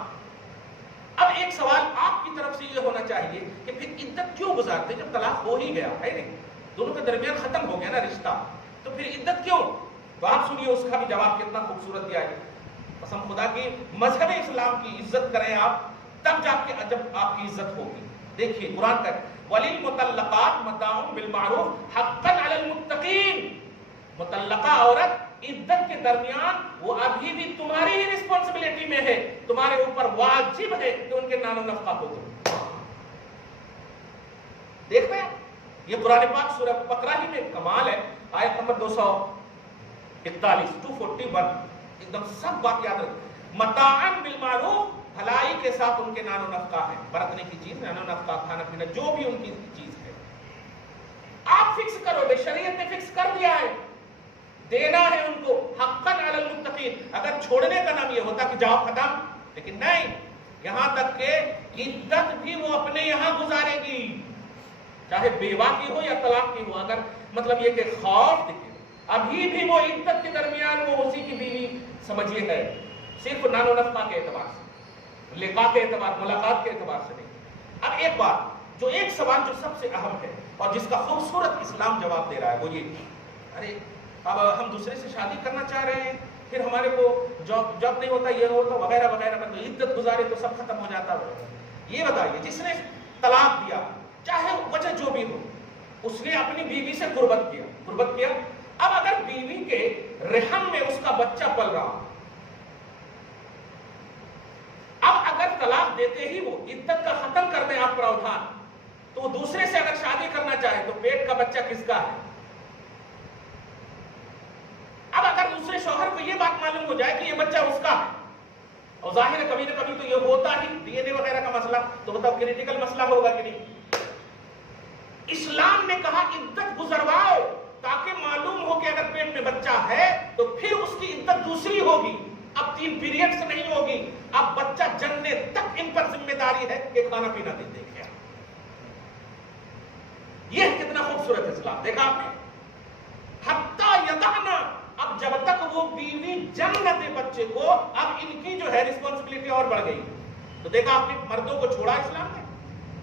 اب ایک سوال آپ کی طرف سے یہ ہونا چاہیے کہ پھر عدت کیوں گزارتے جب طلاق ہو ہی گیا ہے؟ نہیں، دونوں کے درمیان ختم ہو گیا نا رشتہ، تو پھر عدت کیوں؟ تو آپ سنیے اس کا بھی جواب کتنا خوبصورت دیا ہے. قسم خدا کی مذہب اسلام کی عزت کریں آپ، تب جب آپ کی عزت ہوگی. دیکھیے قرآن کا وَلِلْمُطَلَّقَاتِ مَتَاعٌ بِالْمَعْرُوفِ حَقًّا عَلَى الْمُتَّقِينَ. مطلقہ عورت عدت کے درمیان وہ ابھی بھی تمہاری ہی رسپانسبلٹی میں ہے، تمہارے اوپر واجب ہے کہ ان کے نان و نفقہ کو دو. دیکھتے ہیں یہ قرآن پاک سورہ بقرہ ہی میں کمال ہے. آیت نمبر 241 241 ایک دم سب بات یاد رکھیں. متاعن بالمعروف، بھلائی کے ساتھ ان کے نان و نفقہ ہے، برتنے کی چیز، نان و نفقہ، کھانا پینا، جو بھی ان کی چیز ہے آپ فکس کرو. بے شریعت نے فکس کر دیا ہے، دینا ہے ان کو. حقاً علی المتقین. اگر چھوڑنے کا نام یہ ہوتا کہ جاؤ ختم، لیکن نہیں، یہاں تک کہ عدت بھی وہ اپنے یہاں گزارے گی، چاہے بیوہ کی ہو یا طلاق کی ہو. اگر مطلب یہ کہ خوف دکھے، ابھی بھی وہ عدت کے درمیان وہ اسی کی بیوی سمجھیے ہے، صرف نان و نفقہ کے اعتبار سے، لقاء کے اعتبار، ملاقات کے اعتبار سے نہیں. اب ایک بات، جو ایک سوال جو سب سے اہم ہے اور جس کا خوبصورت اسلام جواب دے رہا ہے، وہ یہ، ارے اب ہم دوسرے سے شادی کرنا چاہ رہے ہیں، پھر ہمارے کو جاب نہیں ہوتا، یہ ہوتا وغیرہ وغیرہ، میں تو عدت گزارے تو سب ختم ہو جاتا. یہ بتائیے جس نے طلاق دیا، چاہے وجہ جو بھی ہو، اس نے اپنی بیوی سے قربت کیا. اب اگر بیوی کے رحم میں اس کا بچہ پل رہا، اب اگر طلاق دیتے ہی وہ عدت کا ختم کر دیں آپ پراودھان، تو وہ دوسرے سے اگر شادی کرنا چاہے تو پیٹ کا بچہ کس کا ہے؟ اب اگر دوسرے شوہر کو یہ بات معلوم ہو جائے کہ یہ بچہ اس کا ہے، اور ظاہر ہے کبھی نہ کبھی تو یہ ہوتا ہی، DNA وغیرہ کا مسئلہ، تو بتاؤ کریٹیکل مسئلہ ہوگا کہ نہیں؟ اسلام نے کہا عدت گزرواؤ تاکہ معلوم ہو کہ اگر پیٹ میں بچہ ہے تو پھر اس کی عدت دوسری ہوگی. اب 3 پیریڈز نہیں ہوگی، اب بچہ جننے تک ان پر ذمہ داری ہے کہ کھانا پینا دیتے ہیں. یہ کتنا خوبصورت اسلام دیکھا آپ نے. حتیٰ یضعنا، اب جب تک وہ بیوی جنم نہ دے بچے کو، اب ان کی جو ہے رسپانسبلٹی اور بڑھ گئی. تو دیکھا آپ نے مردوں کو چھوڑا اسلام نے،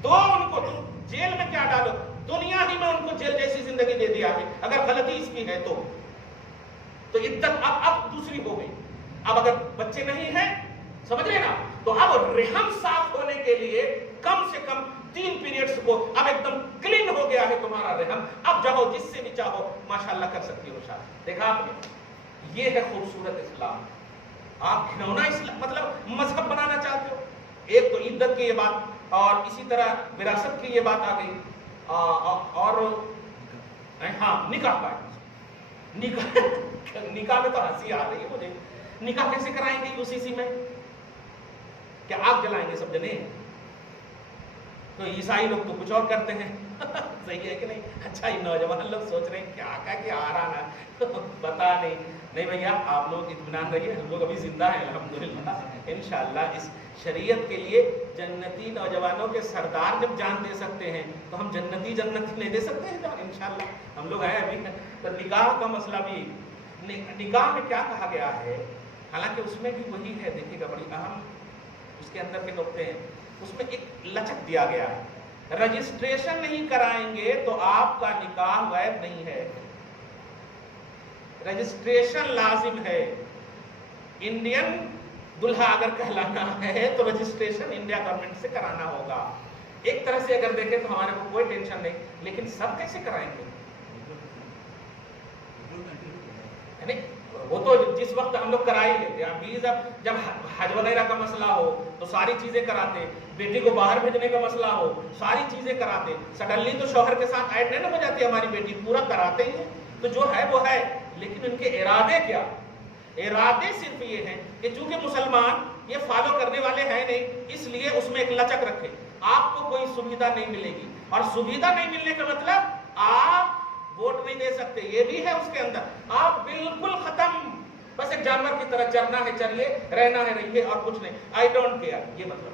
تو ان کو تم جیل میں کیا ڈالو، دنیا ہی میں ان کو جیل جیسی زندگی دے دیا ہے اگر غلطی اس کی ہے تو عدت اب دوسری ہو گئی. اب اگر بچے نہیں ہیں، سمجھ رہے نا، تو اب رحم صاف ہونے کے لیے کم سے کم 3 پیریڈز کو اب ایک دم کلین ہو گیا ہے تمہارا رحم. اب جاؤ جس سے بھی چاہو ماشاءاللہ کر سکتی ہو شادی. دیکھا آپ نے، یہ ہے خوبصورت اسلام. آپ گھنونا اسلام مطلب مذہب بنانا چاہتے ہو. ایک تو عدت کی یہ بات، اور اسی طرح وراثت کی یہ بات آ گئی، اور ہاں نکاح کا نکاح میں تو ہنسی آ رہی ہے مجھے. نکاح کیسے کرائیں گے UCC میں؟ کیا آگ جلائیں گے سب جنے؟ تو عیسائی لوگ تو کچھ اور کرتے ہیں. صحیح ہے کہ نہیں؟ اچھا یہ نوجوان لوگ سوچ رہے ہیں کیا کہ آ رہا نا پتا نہیں بھیا، آپ لوگ اطمینان رہیے، ہم لوگ ابھی زندہ ہیں الحمدللہ. انشاءاللہ اس شریعت کے لیے جنتی نوجوانوں کے سردار جب جان دے سکتے ہیں تو ہم جنتی نہیں دے سکتے ہیں جان؟ انشاءاللہ ہم لوگ ہیں ابھی. تو نکاح کا مسئلہ بھی، نکاح میں کیا کہا گیا ہے، حالانکہ اس میں بھی وہی ہے، دیکھیے گا بڑی اہم اس کے اندر کے نقطے ہیں. اس میں ایک لچک دیا گیا ہے، رجسٹریشن نہیں کرائیں گے تو آپ کا نکاح ویب نہیں ہے. رجسٹریشن لازم ہے. انڈین دلہا اگر کہلانا ہے تو رجسٹریشن انڈیا گورنمنٹ سے کرانا ہوگا. ایک طرح سے اگر دیکھیں تو ہمارے کو کوئی ٹینشن نہیں، لیکن سب کیسے کرائیں گے؟ وہ تو جس وقت ہم لوگ کرا ہی لیتے ہیں. پلیز اب جب حج وغیرہ کا مسئلہ ہو تو ساری چیزیں کراتے, بیٹی کو باہر بھیجنے کا مسئلہ ہو ساری چیزیں کراتے. سڈنلی تو شوہر کے ساتھ ایڈ نہیں ہو جاتی ہماری بیٹی, پورا کراتے ہی ہیں. تو جو ہے وہ ہے, لیکن ان کے ارادے کیا؟ ارادے صرف یہ ہیں کہ چونکہ مسلمان یہ فالو کرنے والے ہیں نہیں, اس لیے اس میں ایک لچک رکھے. آپ کو کوئی سویدھا نہیں ملے گی, اور سویدھا نہیں ملنے کا مطلب آپ ووٹ نہیں دے سکتے, یہ بھی ہے اس کے اندر. آپ بالکل ختم, بس ایک جانور کی طرح چرنا ہے چریے, رہنا ہے رہیے, اور کچھ نہیں. آئی ڈونٹ کیئر, یہ مطلب.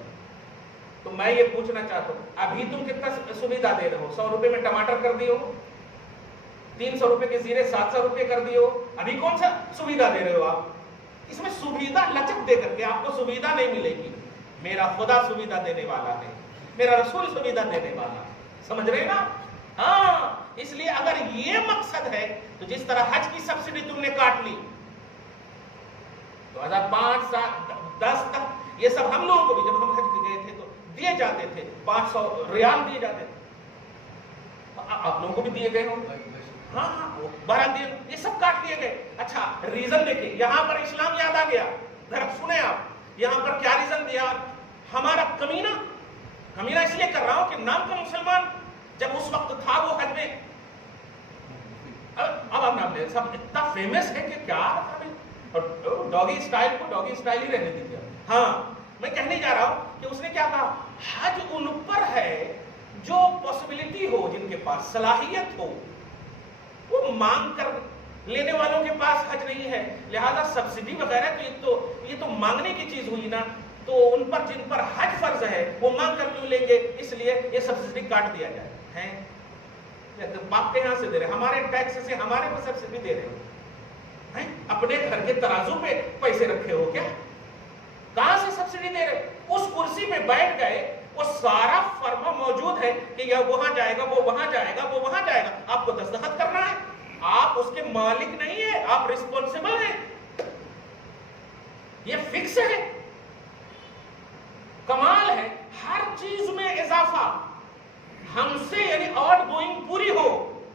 تو میں یہ پوچھنا چاہتا ہوں, ابھی تم کتنا سویدھا دے رہے ہو؟ 100 روپے میں ٹماٹر کر دیے ہو, 300 روپے کے زیرے 700 روپے کر دیے ہو. ابھی کون سا سویدھا دے رہے ہو آپ؟ اس میں سویدھا لچک دے کر کے آپ کو سویدھا نہیں ملے گی. میرا خدا سویدھا دینے والا ہے, میرا رسول سویدھا دینے والا. سمجھ رہے نا؟ ہاں, اس لیے اگر یہ مقصد ہے تو جس طرح حج کی سبسڈی تم نے کاٹ لی 2005 10 تک, یہ سب ہم لوگوں کو بھی جب ہم حج گئے تھے تو دیے جاتے تھے, 500 ریال دیے جاتے تھے. آپ لوگوں کو بھی دیے گئے ہوں. ہاں ہاں, 12 دیے, یہ سب کاٹ دیے گئے. اچھا ریزن دیکھیں, یہاں پر اسلام یاد آ گیا. ذرا سنیں آپ, یہاں پر کیا ریزن دیا؟ ہمارا کمینہ اس لیے کر رہا ہوں کہ نام کا مسلمان جب اس وقت تھا وہ حج میں, اب ہم نام لے سب اتنا فیمس ہے کہ کیا, ڈاگی اسٹائل کو ڈاگی اسٹائل ہی رہنے دیجیے. ہاں, میں کہنے جا رہا ہوں کہ اس نے کیا کہا, حج ان پر ہے جو پاسبلٹی ہو, جن کے پاس صلاحیت ہو. وہ مانگ کر لینے والوں کے پاس حج نہیں ہے, لہذا سبسڈی وغیرہ تو یہ تو مانگنے کی چیز ہوئی نا. تو ان پر جن پر حج فرض ہے وہ مانگ کر کیوں لیں گے؟ اس لیے یہ سبسڈی کاٹ دیا جائے. باپ کے یہاں سے دے رہے, ہمارے ٹیکس سے ہمارے کو سبسڈی دے رہے ہو, اپنے گھر کے ترازو پہ پیسے رکھے ہو کیا؟ کہاں سے سبسڈی دے رہے؟ اس کرسی پہ بیٹھ گئے, وہ سارا فرما موجود ہے کہ یہ وہاں جائے گا, وہ وہاں جائے گا, وہ وہاں جائے گا. آپ کو دستخط کرنا ہے, آپ اس کے مالک نہیں ہے, آپ رسپونسبل ہیں. یہ فکس ہے. کمال ہے, ہر چیز میں اضافہ ہم سے, یعنی آؤٹ گوئنگ پوری ہو,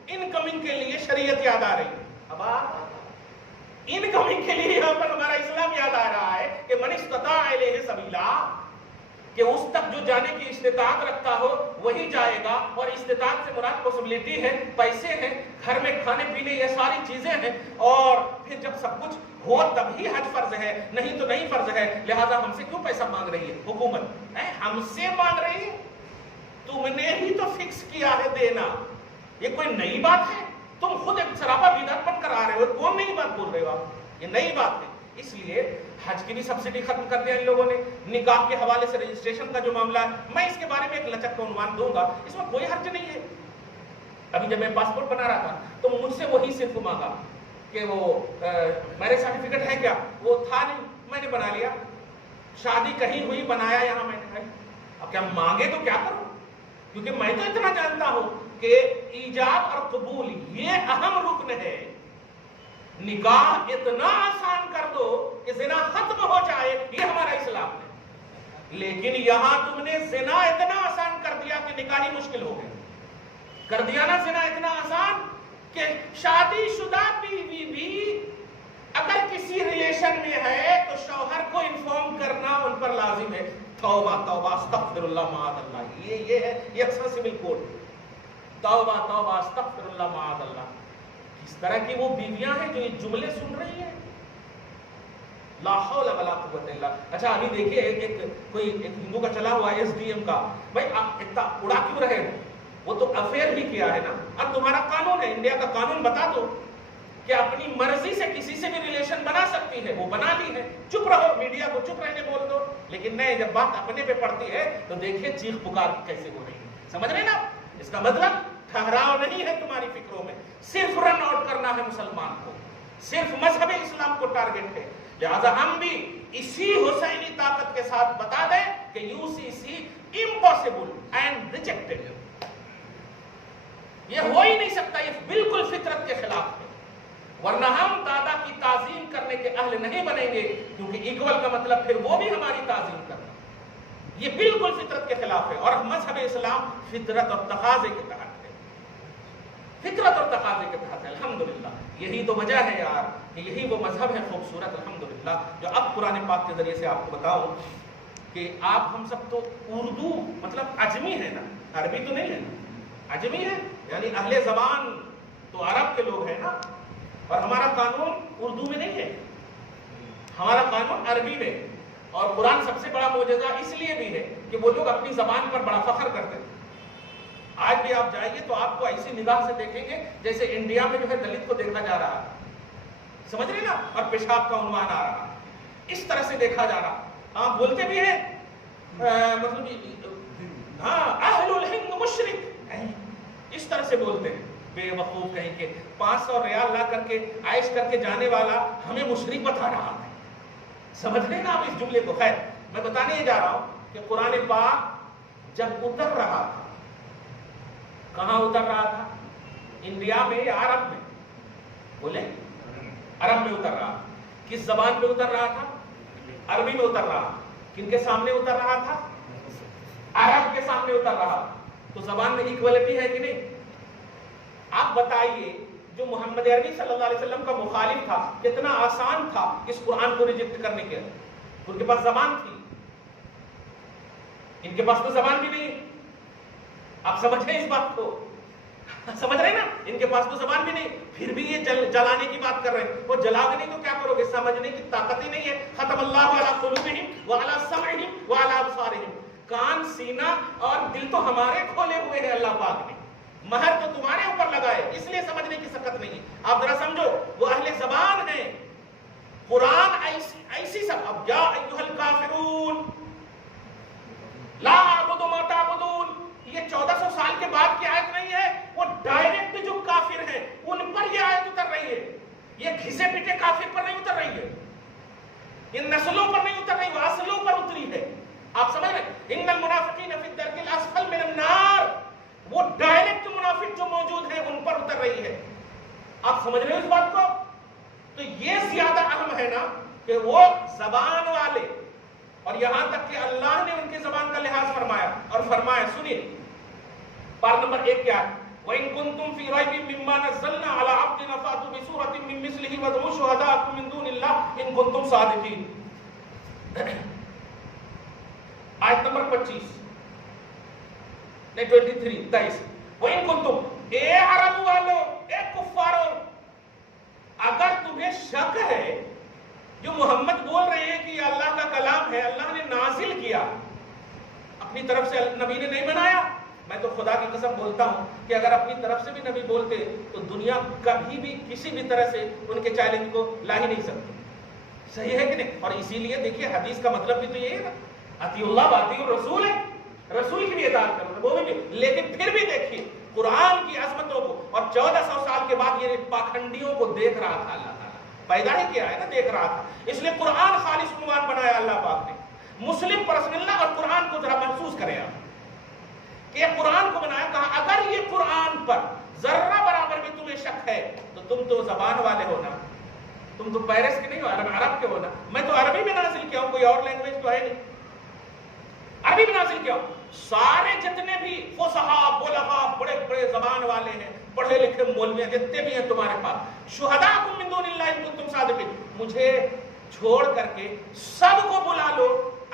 ان کمنگ کے لیے شریعت یاد آ رہی ہے. اب ان کمنگ کے لیے یہاں پر ہمارا اسلام یاد آ رہا ہے کہ من استطاع الیہ سبیلا, کہ اس تک جو جانے کی استطاعت رکھتا ہو وہی جائے گا. اور استطاعت سے مراد پاسبلٹی ہے, پیسے ہیں, گھر میں کھانے پینے یہ ساری چیزیں ہیں. اور پھر جب سب کچھ ہو تب ہی حج فرض ہے, نہیں تو نہیں فرض ہے. لہذا ہم سے کیوں پیسہ مانگ رہی ہے حکومت؟ ہم سے مانگ رہی ہے, تم نے ہی تو فکس کیا ہے دینا. یہ کوئی نئی بات ہے؟ تم خود ایک سراپا بدعت بن کر آ رہے ہو. کون نئی بات بول رہے ہو آپ؟ یہ نئی بات ہے. اس لیے حج کی بھی سبسڈی ختم کر دیا ان لوگوں نے. نکاح کے حوالے سے رجسٹریشن کا جو معاملہ ہے, میں اس کے بارے میں ایک لچک کا عنوان دوں گا, اس میں کوئی حرج نہیں ہے. ابھی جب میں پاسپورٹ بنا رہا تھا تو مجھ سے وہی صرف مانگا کہ وہ میرے سرٹیفکیٹ ہے کیا؟ وہ تھا نہیں, میں نے بنا لیا. شادی کہیں ہوئی, بنایا یہاں میں نے. اب کیا مانگے تو کیا کروں؟ کیونکہ میں تو اتنا جانتا ہوں کہ ایجاب اور قبول یہ اہم رکن ہے. نکاح اتنا آسان کر دو کہ زنا ختم ہو جائے, یہ ہمارا اسلام ہے. لیکن یہاں تم نے زنا اتنا آسان کر دیا کہ نکاح ہی مشکل ہو گیا. کر دیا نا زنا اتنا آسان کہ شادی شدہ بیوی بھی اگر کسی ریلیشن میں ہے تو شوہر کو انفارم کرنا ان پر لازم ہے. توبہ توبہ استغفر اللہ معاذ اللہ, یہ ہے یکساں سول کوڈ. توبہ توبہ استغفر اللہ معاذ اللہ. اس طرح کی وہ بیویاں ہیں جو یہ جملے سن رہی ہیں, لا حول ولا قوت الا. اچھا ابھی دیکھیے کوئی ہندو کا چلا ہوا ایس ڈی ایم کا, بھائی آپ اتنا اڑا کیوں رہے ہو؟ وہ تو افیئر ہی کیا ہے نا. اب تمہارا قانون ہے, انڈیا کا قانون بتا دو کہ اپنی مرضی سے کسی سے بھی ریلیشن بنا سکتی ہے, وہ بنا لی ہے. چپ رہو, میڈیا کو چپ رہنے بول دو. لیکن نہیں, جب بات اپنے پہ پڑتی ہے تو دیکھیے چیخ پکار کیسے ہو رہی ہے. سمجھ رہے نا؟ اس کا مطلب ٹھہراؤ نہیں ہے تمہاری فکروں میں, صرف رن آؤٹ کرنا ہے مسلمان کو, صرف مذہب اسلام کو ٹارگٹ ہے. لہذا ہم بھی اسی حسینی طاقت کے ساتھ بتا دیں کہ UCC امپاسبل اینڈ ریجیکٹڈ, یہ ہو ہی نہیں سکتا, یہ بالکل فطرت کے خلاف ہے. ورنہ ہم دادا کی تعظیم کرنے کے اہل نہیں بنیں گے, کیونکہ ایکول کا مطلب پھر وہ بھی ہماری تعظیم کرنا. یہ بالکل فطرت کے خلاف ہے, اور مذہب اسلام فطرت اور تقاضے کے تحت ہے. فطرت اور تقاضے کے تحت ہے. الحمدللہ یہی تو وجہ ہے یار کہ یہی وہ مذہب ہے خوبصورت الحمدللہ جو اب قرآن پاک کے ذریعے سے آپ کو بتاؤں کہ آپ ہم سب تو اردو مطلب عجمی ہے نا, عربی تو نہیں ہے نا, عجمی ہے یعنی اہل زبان تو عرب کے لوگ ہیں نا, اور ہمارا قانون اردو میں نہیں ہے, ہمارا قانون عربی میں. اور قرآن سب سے بڑا معجزہ اس لیے بھی ہے کہ وہ لوگ اپنی زبان پر بڑا فخر کرتے ہیں. آج بھی آپ جائیے تو آپ کو ایسی نگاہ سے دیکھیں گے جیسے انڈیا میں جو ہے دلت کو دیکھا جا رہا ہے, سمجھ رہے نا, اور پیشاب کا عنوان آ رہا ہے, اس طرح سے دیکھا جا رہا. آپ بولتے بھی ہیں مطلب ہاں اہل الہند مشرک, اس طرح سے بولتے ہیں. بے وقوف کہیں کہ 500 ریال لا کر کے عائش کر کے جانے والا ہمیں مشرک بتا رہا ہے. سمجھ رہے نا آپ اس جملے کو. خیر میں بتانے یہ جا رہا ہوں کہ قرآن پاک جب اتر رہا تھا, کہاں اتر رہا تھا, انڈیا میں یا عرب میں؟ بولے عرب میں اتر رہا. کس زبان پہ اتر رہا تھا؟ عربی میں اتر رہا. کن کے سامنے اتر رہا تھا؟ عرب کے سامنے اتر رہا. تو زبان میں ایکوالٹی ہے کہ نہیں؟ آپ بتائیے جو محمد عربی صلی اللہ علیہ وسلم کا مخالف تھا کتنا آسان تھا اس قرآن کو ریجیکٹ کرنے کے. ان کے پاس زبان تھی, ان کے پاس تو زبان بھی نہیں. آپ سمجھ رہے ہیں اس بات کو, سمجھ رہے ہیں نا, ان کے پاس تو زبان بھی نہیں, پھر بھی یہ جلانے کی بات کر رہے ہیں. وہ جلاؤ گے نہیں تو کیا کرو گے؟ سمجھنے کی طاقت ہی نہیں ہے. ختم اللہ علی قلوبہم وعلی سمعہم وعلی ابصارہم. کان, سینہ اور دل تو ہمارے کھولے ہوئے ہیں اللہ پاک نے, مہر تو تمہارے اوپر لگائے, اس لیے سمجھنے کی سکت نہیں ہے. آپ ذرا سمجھو, وہ اہل زبان ہیں. قرآن ایسی سب. اب یا ایھا الکافرون لا اعبد ما تعبدون, یہ 1400 سال کے بعد کی آیت نہیں ہے, وہ ڈائریکٹ جو کافر ہیں ان پر یہ آیت اتر رہی ہے. یہ گھسے پیٹے کافر پر نہیں اتر رہی ہے, یہ نسلوں پر نہیں اتر رہی, وہ اصلوں پر اتری ہے. آپ سمجھ رہے ہیں؟ ان المنافقین فی الدرک الاسفل من النار, وہ ڈائریکٹ منافق جو موجود ہیں ان پر اتر رہی ہے. آپ سمجھ رہے ہو اس بات کو؟ تو یہ زیادہ اہم ہے نا کہ وہ زبان والے, اور یہاں تک کہ اللہ نے ان کی زبان کا لحاظ فرمایا اور فرمایا. سنیے پارا نمبر 1 کیا ہے؟ وَإِن كُنتُمْ فِي رَيْبٍ مِّمَّا نَزَّلْنَا عَلَىٰ عَبْدِنَا فَأْتُوا بِسُورَةٍ مِّن مِّثْلِهِ وَادْعُوا شُهَدَاءَكُم مِّن دُونِ اللَّهِ إِن كُنتُمْ صَادِقِينَ. آیت نمبر 25 نہیں 23 وَإِن كُنتُمْ, اے عرب والو, اے کفارو, اگر تمہیں شک ہے جو محمد بول رہے ہیں کہ یہ اللہ کا کلام ہے, اللہ نے نازل کیا, اپنی طرف سے نبی نے نہیں بنایا. میں تو خدا کی قسم بولتا ہوں کہ اگر اپنی طرف سے بھی نبی بولتے تو دنیا کبھی بھی کسی بھی طرح سے ان کے چیلنج کو لا ہی نہیں سکتی. صحیح ہے کہ نہیں؟ اور اسی لیے دیکھیے حدیث کا مطلب بھی تو یہ ہے نا, اطیعوا اللہ واطیعوا الرسول ہے, رسول کی بھی اطاعت کرو, وہ بھی. لیکن پھر بھی دیکھیے قرآن کی عظمتوں کو, اور 1400 سال کے بعد یہ پاکھنڈیوں کو دیکھ رہا تھا اللہ تعالیٰ, پیدا ہی کیا ہے نا, دیکھ رہا تھا. اس لیے قرآن خالص عنوان بنایا اللہ پاک نے. مسلم پر رسول اللہ اور قرآن کو ذرا محسوس کریں آپ کہ قرآن کو بنایا. کہا اگر یہ قرآن پر ذرہ برابر بھی تمہیں شک ہے تو تم تو زبان والے ہو نا, تم تو پیرس کے نہیں ہو, عرب کے ہو نا. میں تو عربی میں نازل کیا ہوں, کوئی اور لینگویج تو ہے نہیں, عربی میں نازل کیا ہوں. سارے جتنے بھی فصحاء بلغاء بڑے بڑے زبان والے ہیں, پڑھے لکھے مولوی جتنے بھی ہیں تمہارے پاس, شہداءکم من دون اللہ ان کنتم صادقین, مجھے چھوڑ کر کے سب کو بلا لو.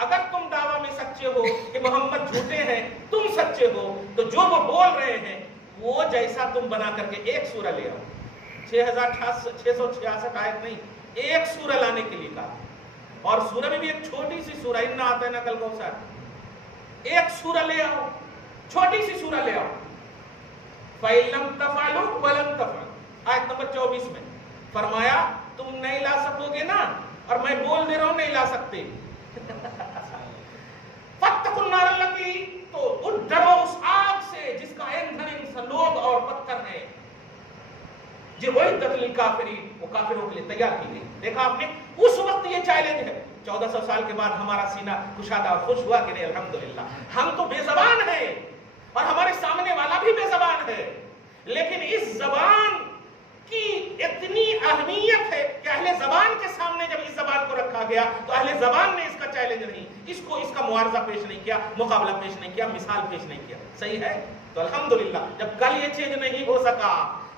اگر تم دعویٰ میں سچے ہو کہ محمد جھوٹے ہیں, تم سچے ہو, تو جو وہ بول رہے ہیں وہ جیسا تم بنا کر کے ایک سورہ لے آؤ. 6666 آیت نہیں, ایک سورہ لانے کے لیے کہا. اور سورہ میں بھی ایک چھوٹی سی سورہ انا اعطیناک الکوثر, ایک سورہ لے آؤ, چھوٹی سی سورہ لے آؤ. فَإِن لَّمْ تَفْعَلُوا وَلَن تَفْعَلُوا, آیت نمبر 24 میں فرمایا تم نہیں لا سکو گے نا, اور میں بول دے رہا ہوں نہیں لا سکتے. فَاتَّقُوا النَّارَ الَّتِي, تو ڈرو اس آگ سے جس کا ایندھن لوگ اور پتھر ہے, جو اعدت للکافرین, وہ کافروں کے لیے تیار کی گئی. دیکھا آپ نے, اس وقت یہ چیلنج ہے. 1400 سال کے بعد ہمارا سینہ کشادہ خوش ہوا کہ نہیں؟ الحمدللہ. ہم تو بے زبان ہیں اور ہمارے سامنے والا بھی بے زبان ہے, لیکن اس زبان کی اتنی اہمیت ہے کہ اہل زبان کے سامنے جب اس زبان کو رکھا گیا تو اہل زبان نے اس کا چیلنج نہیں, اس کا معارضہ پیش نہیں کیا, مقابلہ پیش نہیں کیا, مثال پیش نہیں کیا. صحیح ہے. تو الحمدللہ جب کل یہ چینج نہیں ہو سکا،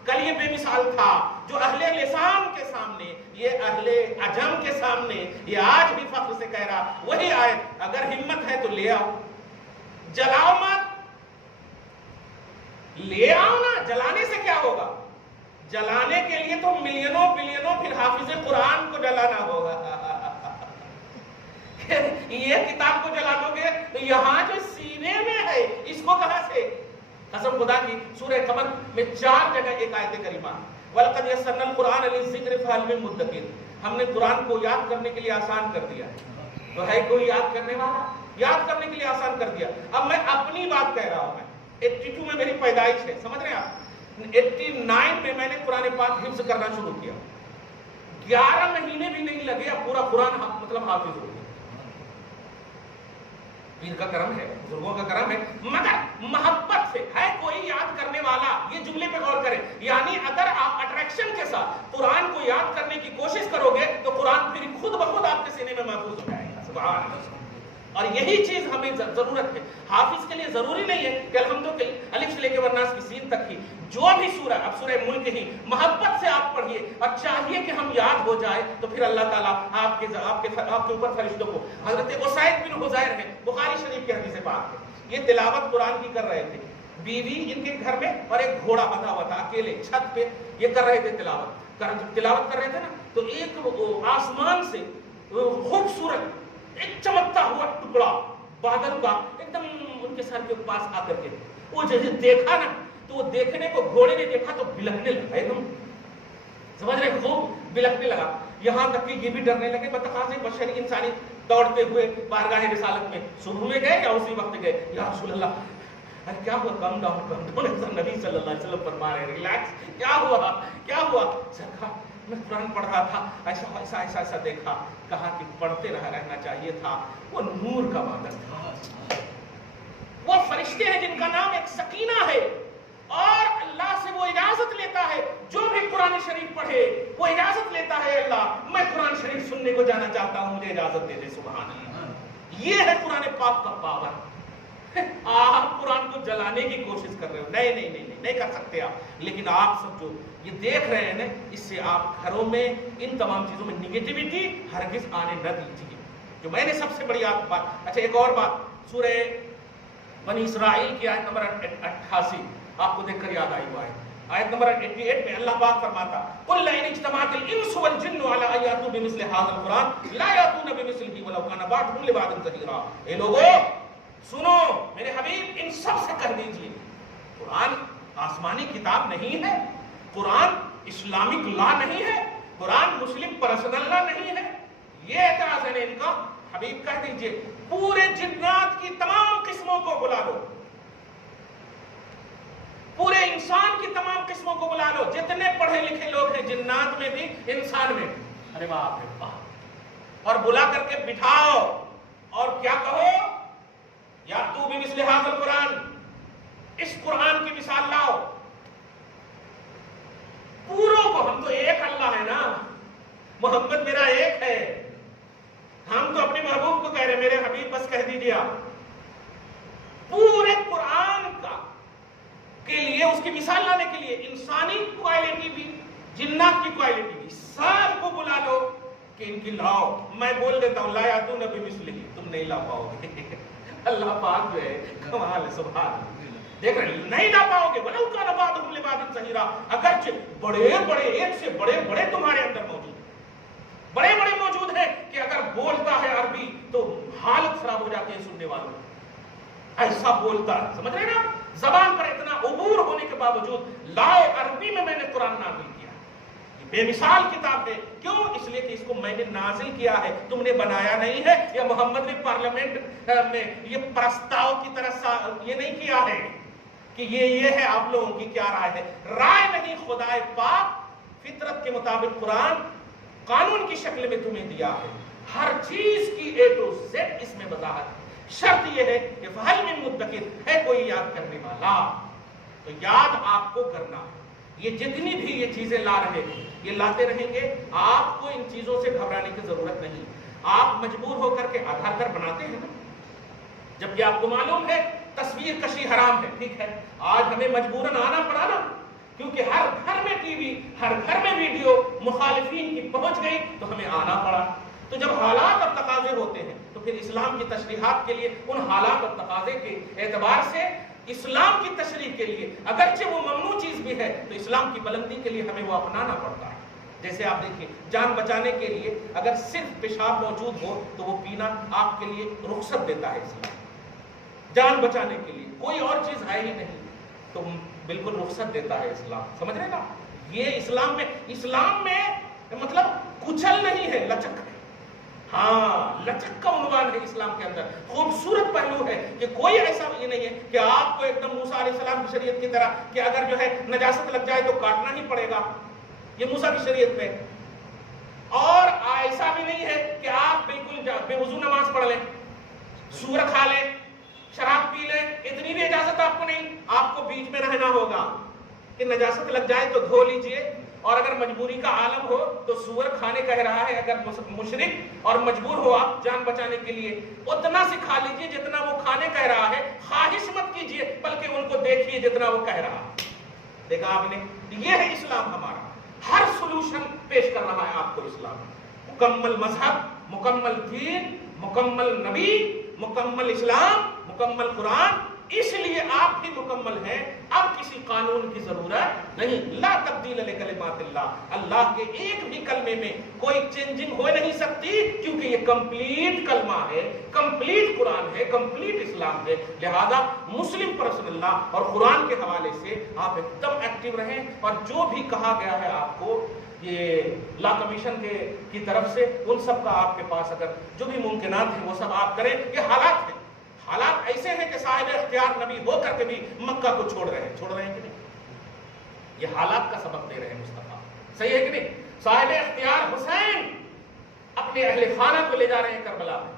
کل یہ بے مثال تھا، جو اہل لسان کے سامنے، یہ اہل عجم کے سامنے یہ آج بھی فخر سے کہہ رہا، وہی آیت اگر ہمت ہے تو لے آؤ، جلاؤ مت، لے آؤ نا، جلانے سے کیا ہوگا؟ جلانے کے لیے تو ملینوں بلینوں پھر حافظ قرآن کو جلانا ہوگا۔ یہ کتاب کو جلا دو گے تو یہاں جو سینے میں ہے اس کو کہاں سے؟ قسم خدا کی سورہ قمر میں 4 جگہ ایک آیت کریمہ، وَلَقَدْ يَسَّرْنَا الْقُرْآنَ لِلذِّكْرِ فَهَلْ مِن مُدَّكِرٍ، ہم نے قرآن کو یاد کرنے کے لیے آسان کر دیا ہے، تو ہے کوئی یاد کرنے والا؟ یاد کرنے کے لیے آسان کر دیا۔ اب میں اپنی بات کہہ رہا ہوں، میں 82 میں میری پیدائش ہے، سمجھ رہے ہیں آپ؟ 89 میں نے قرآن پاک حفظ کرنا شروع کیا، 11 مہینے بھی نہیں لگے اب پورا قرآن مطلب حافظ ہو گیا۔ پیر کا کرم ہے، بزرگوں کا کرم ہے، مگر محبت سے ہے کوئی یاد کرنے والا؟ یہ جملے پہ غور کریں، یعنی اگر آپ اٹریکشن کے ساتھ قرآن کو یاد کرنے کی کوشش کرو گے تو قرآن پھر خود بخود آپ کے سینے میں محفوظ ہو جائے گا۔ سبحان اللہ۔ اور یہی چیز ہمیں ضرورت ہے۔ حافظ کے لیے ضروری نہیں ہے کہ الحمدللہ الف سے لے کے والناس کی سین تک ہی جو بھی سورہ، اب سورہ ملک ہی محبت سے آپ پڑھیے، اور چاہیے کہ ہم یاد ہو جائے تو پھر اللہ تعالیٰ آپ کے اوپر فرشتوں کو، حضرت اسید بن حضیر ہے، بخاری شریف کی حدیث پاک ہے، یہ تلاوت قرآن کی کر رہے تھے، بیوی ان کے گھر میں اور ایک گھوڑا بندھا ہوا تھا، اکیلے چھت پہ یہ کر رہے تھے تلاوت کر رہے تھے نا، تو ایک آسمان سے خوبصورت ایک چمکتا ہوا ٹکڑا بادل کا ایک دم ان کے سر کے پاس آ کر کے وہ جیسے دیکھا نا، تو وہ دیکھنے کو گھوڑے نے دیکھا تو بلکنے لگا، ایک دم سمجھ رہے، خوب بلکنے لگا، یہاں تک کہ یہ بھی ڈرنے لگے بتخاص بشری انسانی دوڑتے ہوئے بارگاہ رسالت میں، صبح میں گئے یا اسی وقت گئے، یا رسول اللہ ارے کیا ہوا، کم ڈاؤن، نبی صلی اللہ علیہ وسلم فرما رہے ریلیکس، کیا ہوا؟ سرکار میں قرآن پڑھ رہا تھا، ایسا دیکھا، کہا کہ پڑھتے رہنا چاہیے تھا، وہ نور کا بادل تھا، وہ فرشتے ہیں جن کا نام ایک سکینہ ہے، اور اللہ سے وہ اجازت لیتا ہے، جو بھی قرآن شریف پڑھے وہ اجازت لیتا ہے، اللہ میں قرآن شریف سننے کو جانا چاہتا ہوں، مجھے اجازت دے دے، سبحان اللہ۔ یہ ہے قرآن پاک کا پاور۔ آپ قرآن کو جلانے کی کوشش کر رہے ہو، نہیں کر سکتے آپ، لیکن آپ سب جو یہ دیکھ رہے ہیں نا، اس سے آپ گھروں میں ان تمام چیزوں میں نگیٹیوٹی ہرگز آنے نہ دیجیے، جو میں نے سب سے بڑی بات۔ اچھا ایک اور بات، سورہ بنی اسرائیل کی آیت نمبر 88 آپ کو دیکھ کر یاد آئی ہوا ہے، آیت نمبر 88 میں اللہ پاک فرماتا، قُلْ لَئِنِ اجْتَمَعَتِ الْإِنسُ وَالْجِنُّ عَلَىٰ أَن يَأْتُوا بِمِثْلِ هَٰذَا الْقُرْآنِ لَا يَأْتُونَ بِمِثْلِهِ وَلَوْ كَانَ بَعْضُهُمْ لِبَعْضٍ ظَهِيرًا۔ اے لوگو سنو، میرے حبیب ان سب سے کہہ دیجئے، قرآن آسمانی کتاب نہیں ہے، قرآن اسلامک لا نہیں ہے، قرآن مسلم پرسنل لا نہیں ہے، یہ اعتراض ہے ان کا۔ حبیب کہہ دیجئے پورے جنات کی تمام قسموں کو بلا لو، پورے انسان کی تمام قسموں کو بلا لو، جتنے پڑھے لکھے لوگ ہیں جنات میں بھی انسان میں بھی، ارے باپ رے باپ، اور بلا کر کے بٹھاؤ اور کیا کہو، یا تو بھی مثل ھذا القرآن، اس قرآن کی مثال لاؤ، پوروں کو، ہم تو ایک اللہ ہے نا، محمد میرا ایک ہے، ہم تو اپنے محبوب کو کہہ رہے، میرے حبیب بس کہہ دیجیے آپ، پورے قرآن کا کے لیے اس کی مثال لانے کے لیے انسانی کوالٹی بھی جنات کی کوالٹی بھی سب کو بلا لو کہ ان کی لاؤ، میں بول دیتا ہوں لا یاتون بمثلہ، تم نہیں لا پاؤ گے۔ اللہ پاک جو ہے کمال ہے، سبحان اللہ، دیکھ رہے نہیں لا پاؤ گے، وَلَوْ كَانَ بَعْضُهُمْ لِبَعْضٍ ظَهِيرًا، اگرچہ بڑے ایک سے بڑے تمہارے اندر موجود ہیں، بڑے موجود ہیں کہ اگر بولتا ہے عربی تو حالت خراب ہو جاتی ہے سننے والوں، ایسا بولتا ہے، سمجھ رہے نا، زبان پر اتنا عبور ہونے کے باوجود لاؤ، عربی میں نے قرآن نازل کیا، بے مثال کتاب ہے، کیوں؟ اس لیے کہ اس کو میں نے نازل کیا ہے، تم نے بنایا نہیں ہے، یا محمد نے پارلیمنٹ میں یہ پرستاؤ کی طرح یہ نہیں کیا ہے کہ یہ ہے آپ لوگوں کی کیا رائے ہے، رائے نہیں، خدا پاک فطرت کے مطابق قرآن قانون کی شکل میں تمہیں دیا ہے، ہر چیز کی A to Z اس میں وضاحت، شرط یہ ہے کہ فَهَلْ مِن مُدَّكِرٍ، ہے کوئی یاد کرنے والا، تو یاد آپ کو کرنا ہے، یہ جتنی بھی یہ چیزیں لا رہے ہیں یہ لاتے رہیں گے، آپ کو ان چیزوں سے گھبرانے کی ضرورت نہیں، آپ مجبور ہو کر کے آدھار کارڈ بناتے ہیں نا، جبکہ آپ کو معلوم ہے تصویر کشی حرام ہے، ٹھیک ہے، آج ہمیں مجبوراً آنا پڑا نا، کیونکہ ہر گھر میں ٹی وی، ہر گھر میں ویڈیو، مخالفین کی پہنچ گئی تو ہمیں آنا پڑا۔ تو جب حالات اور تقاضے ہوتے ہیں تو پھر اسلام کی تشریحات کے لیے ان حالات اور تقاضے کے اعتبار سے اسلام کی تشریح کے لیے اگرچہ وہ ممنوع چیز بھی ہے تو اسلام کی بلندی کے لیے ہمیں وہ اپنانا پڑتا ہے۔ جیسے آپ دیکھیے، جان بچانے کے لیے اگر صرف پیشاب موجود ہو تو وہ پینا آپ کے لیے رخصت دیتا ہے اسلام، جان بچانے کے لیے کوئی اور چیز ہے ہی نہیں تو بالکل رخصت دیتا ہے اسلام، سمجھ رہے نا؟ یہ اسلام میں مطلب کچل نہیں ہے، لچک ہے، ہاں لچک کا عنوان ہے اسلام کے اندر، خوبصورت پہلو ہے کہ کوئی ایسا یہ نہیں ہے کہ آپ کو ایک دم موسیٰ علیہ السلام کی شریعت کی طرح کہ اگر جو ہے نجاست لگ جائے تو کاٹنا ہی پڑے گا، یہ موسیٰ کی شریعت میں، اور ایسا بھی نہیں ہے کہ آپ بالکل بے وضو نماز پڑھ لیں، سور کھا لیں، شراب پی لیں، اتنی بھی اجازت آپ کو نہیں، آپ کو بیچ میں رہنا ہوگا کہ نجاست لگ جائے تو دھو لیجئے، اور اگر مجبوری کا عالم ہو تو سور کھانے کہہ رہا ہے، اگر مشرک اور مجبور ہو آپ جان بچانے کے لیے اتنا سے کھا لیجئے جتنا وہ کھانے کہہ رہا ہے، خواہش مت کیجئے بلکہ ان کو دیکھیے جتنا وہ کہہ رہا ہے۔ دیکھا آپ نے، یہ ہے اسلام ہمارا، ہر سولوشن پیش کر رہا ہے آپ کو اسلام، مکمل مذہب، مکمل دین، مکمل نبی، مکمل اسلام، مکمل قرآن، اس لیے آپ بھی مکمل ہیں، اب کسی قانون کی ضرورت نہیں۔ لا تبدیل لکلمات اللہ، اللہ کے ایک بھی کلمے میں کوئی چینجنگ ہو نہیں سکتی، کیونکہ یہ کمپلیٹ کلمہ ہے، کمپلیٹ قرآن ہے، کمپلیٹ اسلام ہے۔ لہذا مسلم پر رسول اللہ اور قرآن کے حوالے سے آپ ایک دم ایکٹیو رہیں، اور جو بھی کہا گیا ہے آپ کو یہ لا کمیشن کی طرف سے، ان سب کا آپ کے پاس اگر جو بھی ممکنات ہیں وہ سب آپ کریں۔ یہ حالات ہیں، حالات ایسے ہیں کہ صاحب اختیار نبی ہو کر کے بھی مکہ کو چھوڑ رہے ہیں کہ نہیں؟ یہ حالات کا سبب دے رہے ہیں مصطفیٰ، صحیح ہے کہ نہیں؟ صاحب اختیار حسین اپنے اہل خانہ کو لے جا رہے ہیں کربلا میں،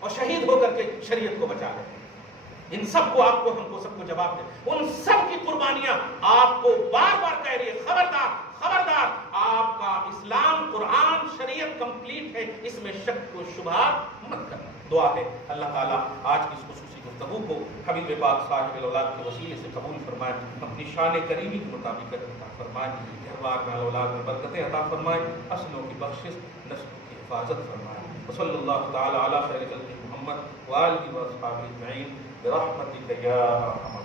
اور شہید ہو کر کے شریعت کو بچا رہے ہیں۔ ان سب کو آپ کو، ہم کو سب کو جواب دے، ان سب کی قربانیاں آپ کو بار بار کہہ رہی ہے، خبردار خبردار، آپ کا اسلام قرآن شریعت کمپلیٹ ہے، اس میں شک و شبہ مت کرنا۔ دعا ہے اللہ تعالیٰ آج کی اس خصوصی گفتگو کو حبیب پاک صاحب الاولاد کے وسیلے سے قبول فرمائے، اپنی شان کریمی کے مطابق عطا فرمائے، گھر بار میں اولاد میں برکتیں عطا فرمائے، نسلوں کی بخشش، نسلوں کی حفاظت فرمائے۔ وصلی اللہ تعالیٰ علی خیر خلق محمد وآلہ واصحابہ اجمعین برحمتک یا ارحم